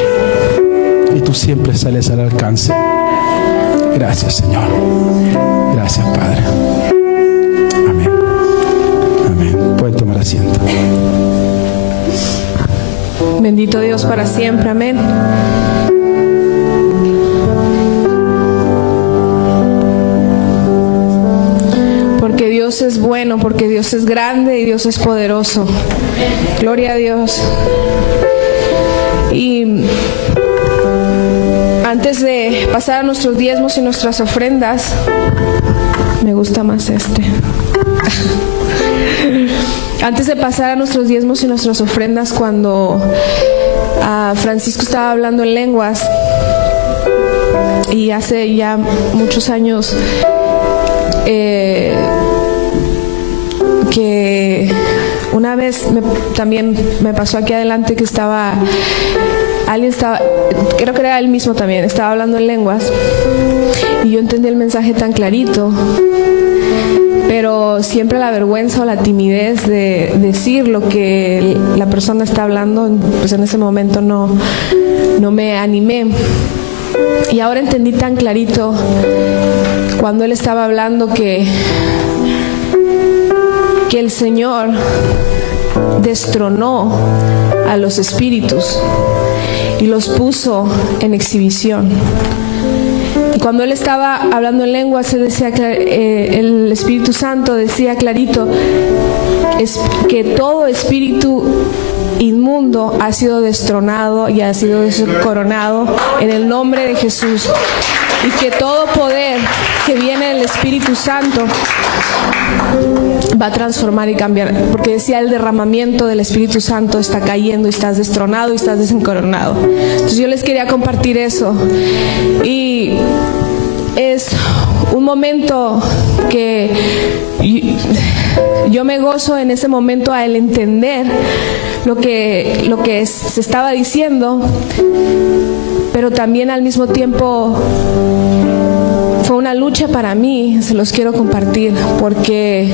y tú siempre sales al alcance. Gracias, Señor. Gracias, Padre. Amén. Amén. Pueden tomar asiento. Bendito Dios para siempre. Amén. Porque Dios es bueno, porque Dios es grande y Dios es poderoso. Gloria a Dios. Y antes de pasar a nuestros diezmos y nuestras ofrendas, me gusta más este. Antes de pasar a nuestros diezmos y nuestras ofrendas, cuando Francisco estaba hablando en lenguas, y hace ya muchos años que una vez también me pasó aquí adelante que alguien estaba, creo que era él mismo también, estaba hablando en lenguas y yo entendí el mensaje tan clarito, pero siempre la vergüenza o la timidez de decir lo que la persona está hablando, pues en ese momento no me animé. Y ahora entendí tan clarito cuando él estaba hablando que el Señor destronó a los espíritus y los puso en exhibición. Y cuando él estaba hablando en lenguas, él decía, el Espíritu Santo decía clarito que todo espíritu inmundo ha sido destronado y ha sido coronado en el nombre de Jesús, y que todo poder que viene del Espíritu Santo va a transformar y cambiar, porque decía el derramamiento del Espíritu Santo está cayendo y estás destronado y estás desencoronado. Entonces yo les quería compartir eso, y es un momento que yo me gozo en ese momento al entender lo que se estaba diciendo, pero también al mismo tiempo fue una lucha para mí. Se los quiero compartir porque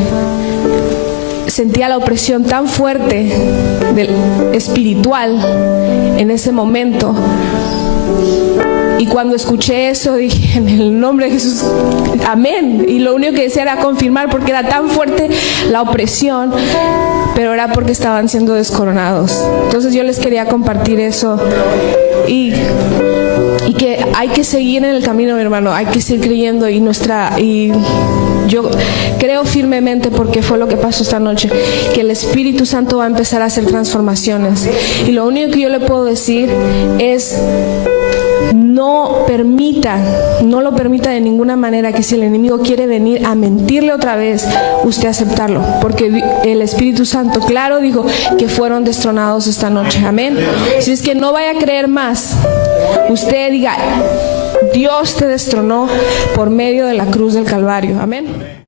sentía la opresión tan fuerte espiritual en ese momento. Y cuando escuché eso dije, en el nombre de Jesús, amén. Y lo único que decía era confirmar, porque era tan fuerte la opresión, pero era porque estaban siendo descoronados. Entonces yo les quería compartir eso. Y que hay que seguir en el camino, mi hermano, hay que seguir creyendo, y yo creo firmemente, porque fue lo que pasó esta noche, que el Espíritu Santo va a empezar a hacer transformaciones. Y lo único que yo le puedo decir es: no lo permita de ninguna manera, que si el enemigo quiere venir a mentirle otra vez, usted aceptarlo, porque el Espíritu Santo, claro, dijo que fueron destronados esta noche. Amén. Si es que no vaya a creer más, usted diga: Dios te destronó por medio de la cruz del Calvario. Amén.